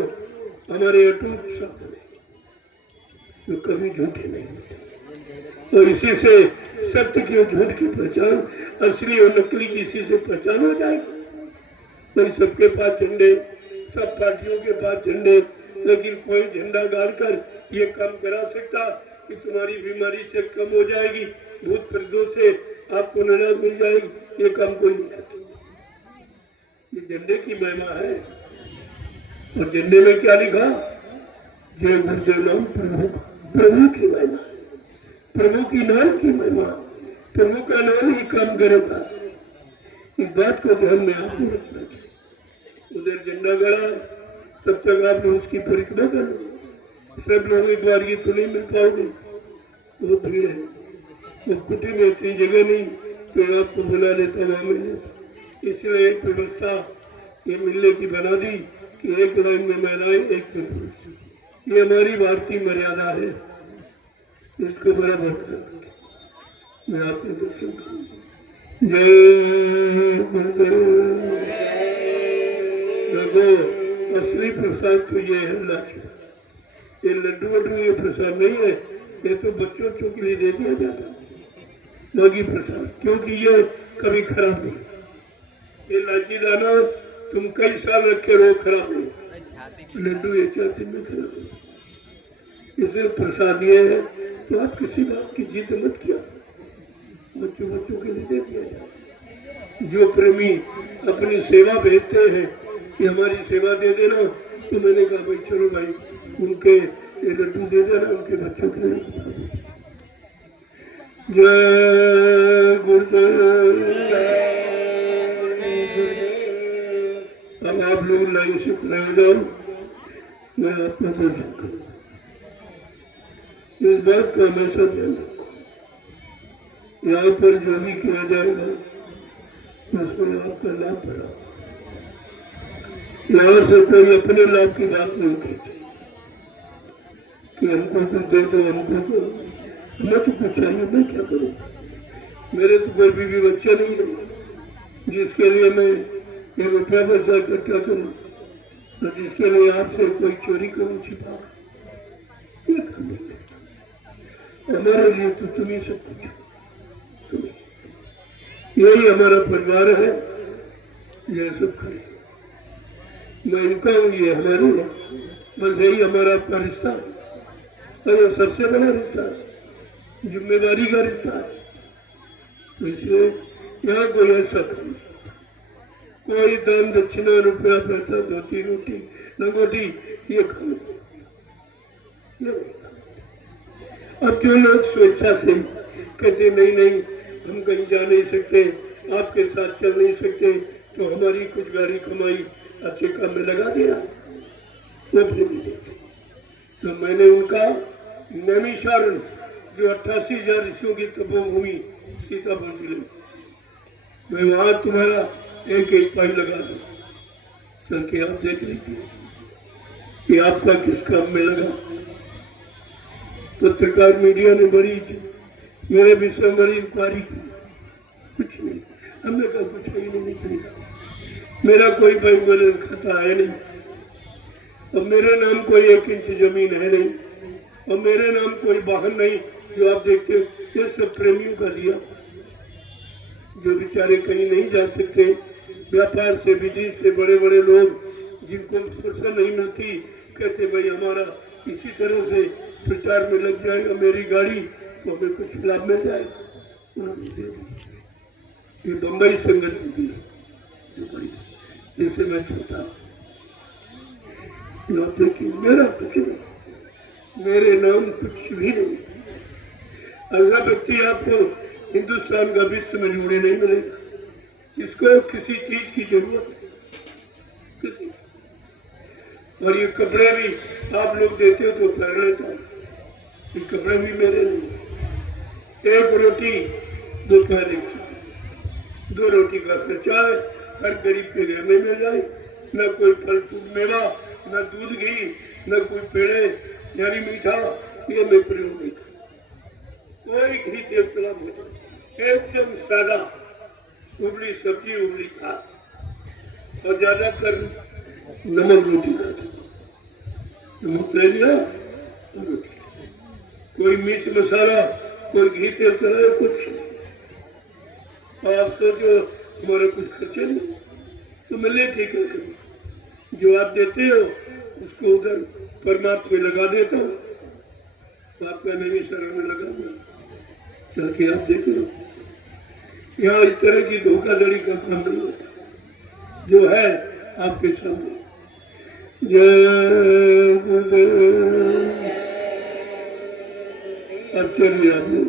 हमारे अटूट साधन है जो कभी झूठे नहीं होते। और इसी से सत्य की और झूठ की पहचान, असली और नकली की इसी से पहचान हो जाएगी। नहीं सबके पास झंडे, सब पार्टियों के पास झंडे, लेकिन कोई झंडा गाड़कर ये काम करा सकता कि तुम्हारी बीमारी से कम हो जाएगी, भूत प्रेतों से आपको निजात मिल जाएगी, ये काम कोई नहीं कर सकता। ये झंडे की महिमा है। और झंडे में क्या लिखा? जय गुरुदेव नाम प्रभु, प्रभु की महिमा, प्रभु की नाम की महिमा, प्रभु का नाम ही काम करेगा। इस बात को ध्यान में आपको रखना चाहिए। उधर झंडा गड़ा है, तब तक आपने उसकी परिक्रमा कर लो। सब लोग एक बार ये तो नहीं मिल पाओगे, बहुत भीड़ है। वो कुटी में इतनी जगह नहीं तो आपको बुला लेता, वहां मिल लेता। इसलिए एक व्यवस्था ये मिलने की बना दी कि एक लाइन में महिलाएं, एक में पुरुष। ये हमारी भारतीय मर्यादा है, इसको बराबर कर। मैं आपके दर्शन करूँ। जय गुरुदेव। देखो असली प्रसाद तो ये है लाठी। ये लड्डू वड्डू ये प्रसाद नहीं है, ये तो बच्चों के लिए दे दिया जाता बाकी प्रसाद, क्योंकि ये कभी खराब नहीं। ये लाठी दाना तुम कई साल रखे रहो, खराब नहीं। लड्डू ये 4 दिन में खराब नहीं। इसे प्रसाद ये है तो आप किसी बात की जिद मत किया, बच्चों के लिए दे दिया जाए। जो प्रेमी अपनी सेवा भेजते हैं कि हमारी सेवा दे देना, तो मैंने कहा भाई चलो भाई उनके ये लड्डू दे देना, उनके बच्चों के लिए। जय गुरुदेव। अब आप लोग लाइन से खड़े हो जाओ, मैं आपका दर्शन करूँ। इस बात का हमेशा ध्यान रखो, यहाँ पर जो भी किया जाएगा उसमें आपका लाभ बढ़ा। यहाँ से कोई अपने लाभ की बात नहीं कहते कि हमको कुछ दे दो, हमको तो हमें तो कुछ चाहिए, मैं क्या करूँ? मेरे तो कोई भी बच्चा नहीं है जिसके लिए मैं ये रुपया पैसा इकट्ठा करूँ और जिसके लिए आपसे कोई चोरी करूँ, छिपा कर। ये करने हमारे लिए तो तुम्हें सब कुछ, तुम्हें यही हमारा परिवार है। ये सब खड़े मैं इनका हूँ, ये हमारे है, बस यही हमारा आपका रिश्ता है। और ये सबसे बड़ा रिश्ता है, जिम्मेदारी का रिश्ता है। इसलिए यहाँ कोई ऐसा नहीं, कोई दान दक्षिणा रुपया पैसा धोती रोटी लंगोटी ये खाओ। अब जो लोग स्वेच्छा से कहते नहीं नहीं हम कहीं जा नहीं सकते, आपके साथ चल नहीं सकते, तो हमारी कुछ गाड़ी कमाई अच्छे काम में लगा दिया, वो भी नहीं देते। तो मैंने उनका नैमिषारण्य जो 88,000 ऋषियों की तपोभूमि सीतापुर जिले, मैं वहां तुम्हारा एक पाई लगा दूं, चल के आप देख लीजिए कि आपका किस काम में लगा। पत्रकार मीडिया ने बड़ी मेरे विषय में बड़ी इंक्वायरी की, कुछ नहीं, हमने कहा कुछ ही नहीं निकलेगा। मेरा कोई बैंक बैलेंस खाता है नहीं, और मेरे नाम कोई 1 इंच जमीन है नहीं, और मेरे नाम कोई वाहन नहीं जो आप देखते हो। ये सब प्रेमियों का लिया, जो बेचारे कहीं नहीं जा सकते, व्यापार से बिजनेस से बड़े बड़े लोग जिनको फुर्सत नहीं मिलती, कहते भाई हमारा इसी तरह से प्रचार में लग जाएगा मेरी गाड़ी, तो हमें कुछ लाभ मिल जाएगा, उन्होंने दे दी। ये बम्बई संगठन की जो बड़ी, जैसे मैं छोटा देखिए, मेरा कुछ नहीं, मेरे नाम कुछ भी नहीं। अगला व्यक्ति आपको हिंदुस्तान का विश्व में जोड़े नहीं मिलेगा, इसको किसी चीज की जरूरत नहीं, किसी। और ये कपड़े भी आप लोग देते हो तो पहन लेता हूँ, ये कपड़े भी मेरे नहीं। एक रोटी दोपहर 2 रोटी का खर्चा है, हर गरीब के घर में मिल जाए, न कोई फल फूल मेवा, न दूध घी, न कोई पेड़े यानी मीठा, ये मैं प्रयोग नहीं करता। कोई घी तेल तला भोजन, एकदम सादा, उबली सब्जी, उबली भात, और ज्यादातर नमक रोटी खाते, नमक ले लिया और रोटी, कोई मिर्च मसाला, कोई घी तेल तला, कुछ नहीं। आप सोचो हमारे कुछ खर्चे नहीं, तो मैं लेके क्या करूँ? जो आप देते हो उसको उधर परमात्मा में लगा देता हूँ, आपका नहीं शरण में लगा दिया, चल के आप देख लो। यहाँ इस तरह की धोखाधड़ी का काम नहीं होता, जो है आपके सामने। जय गुरुदेव। आचार्य आप लोग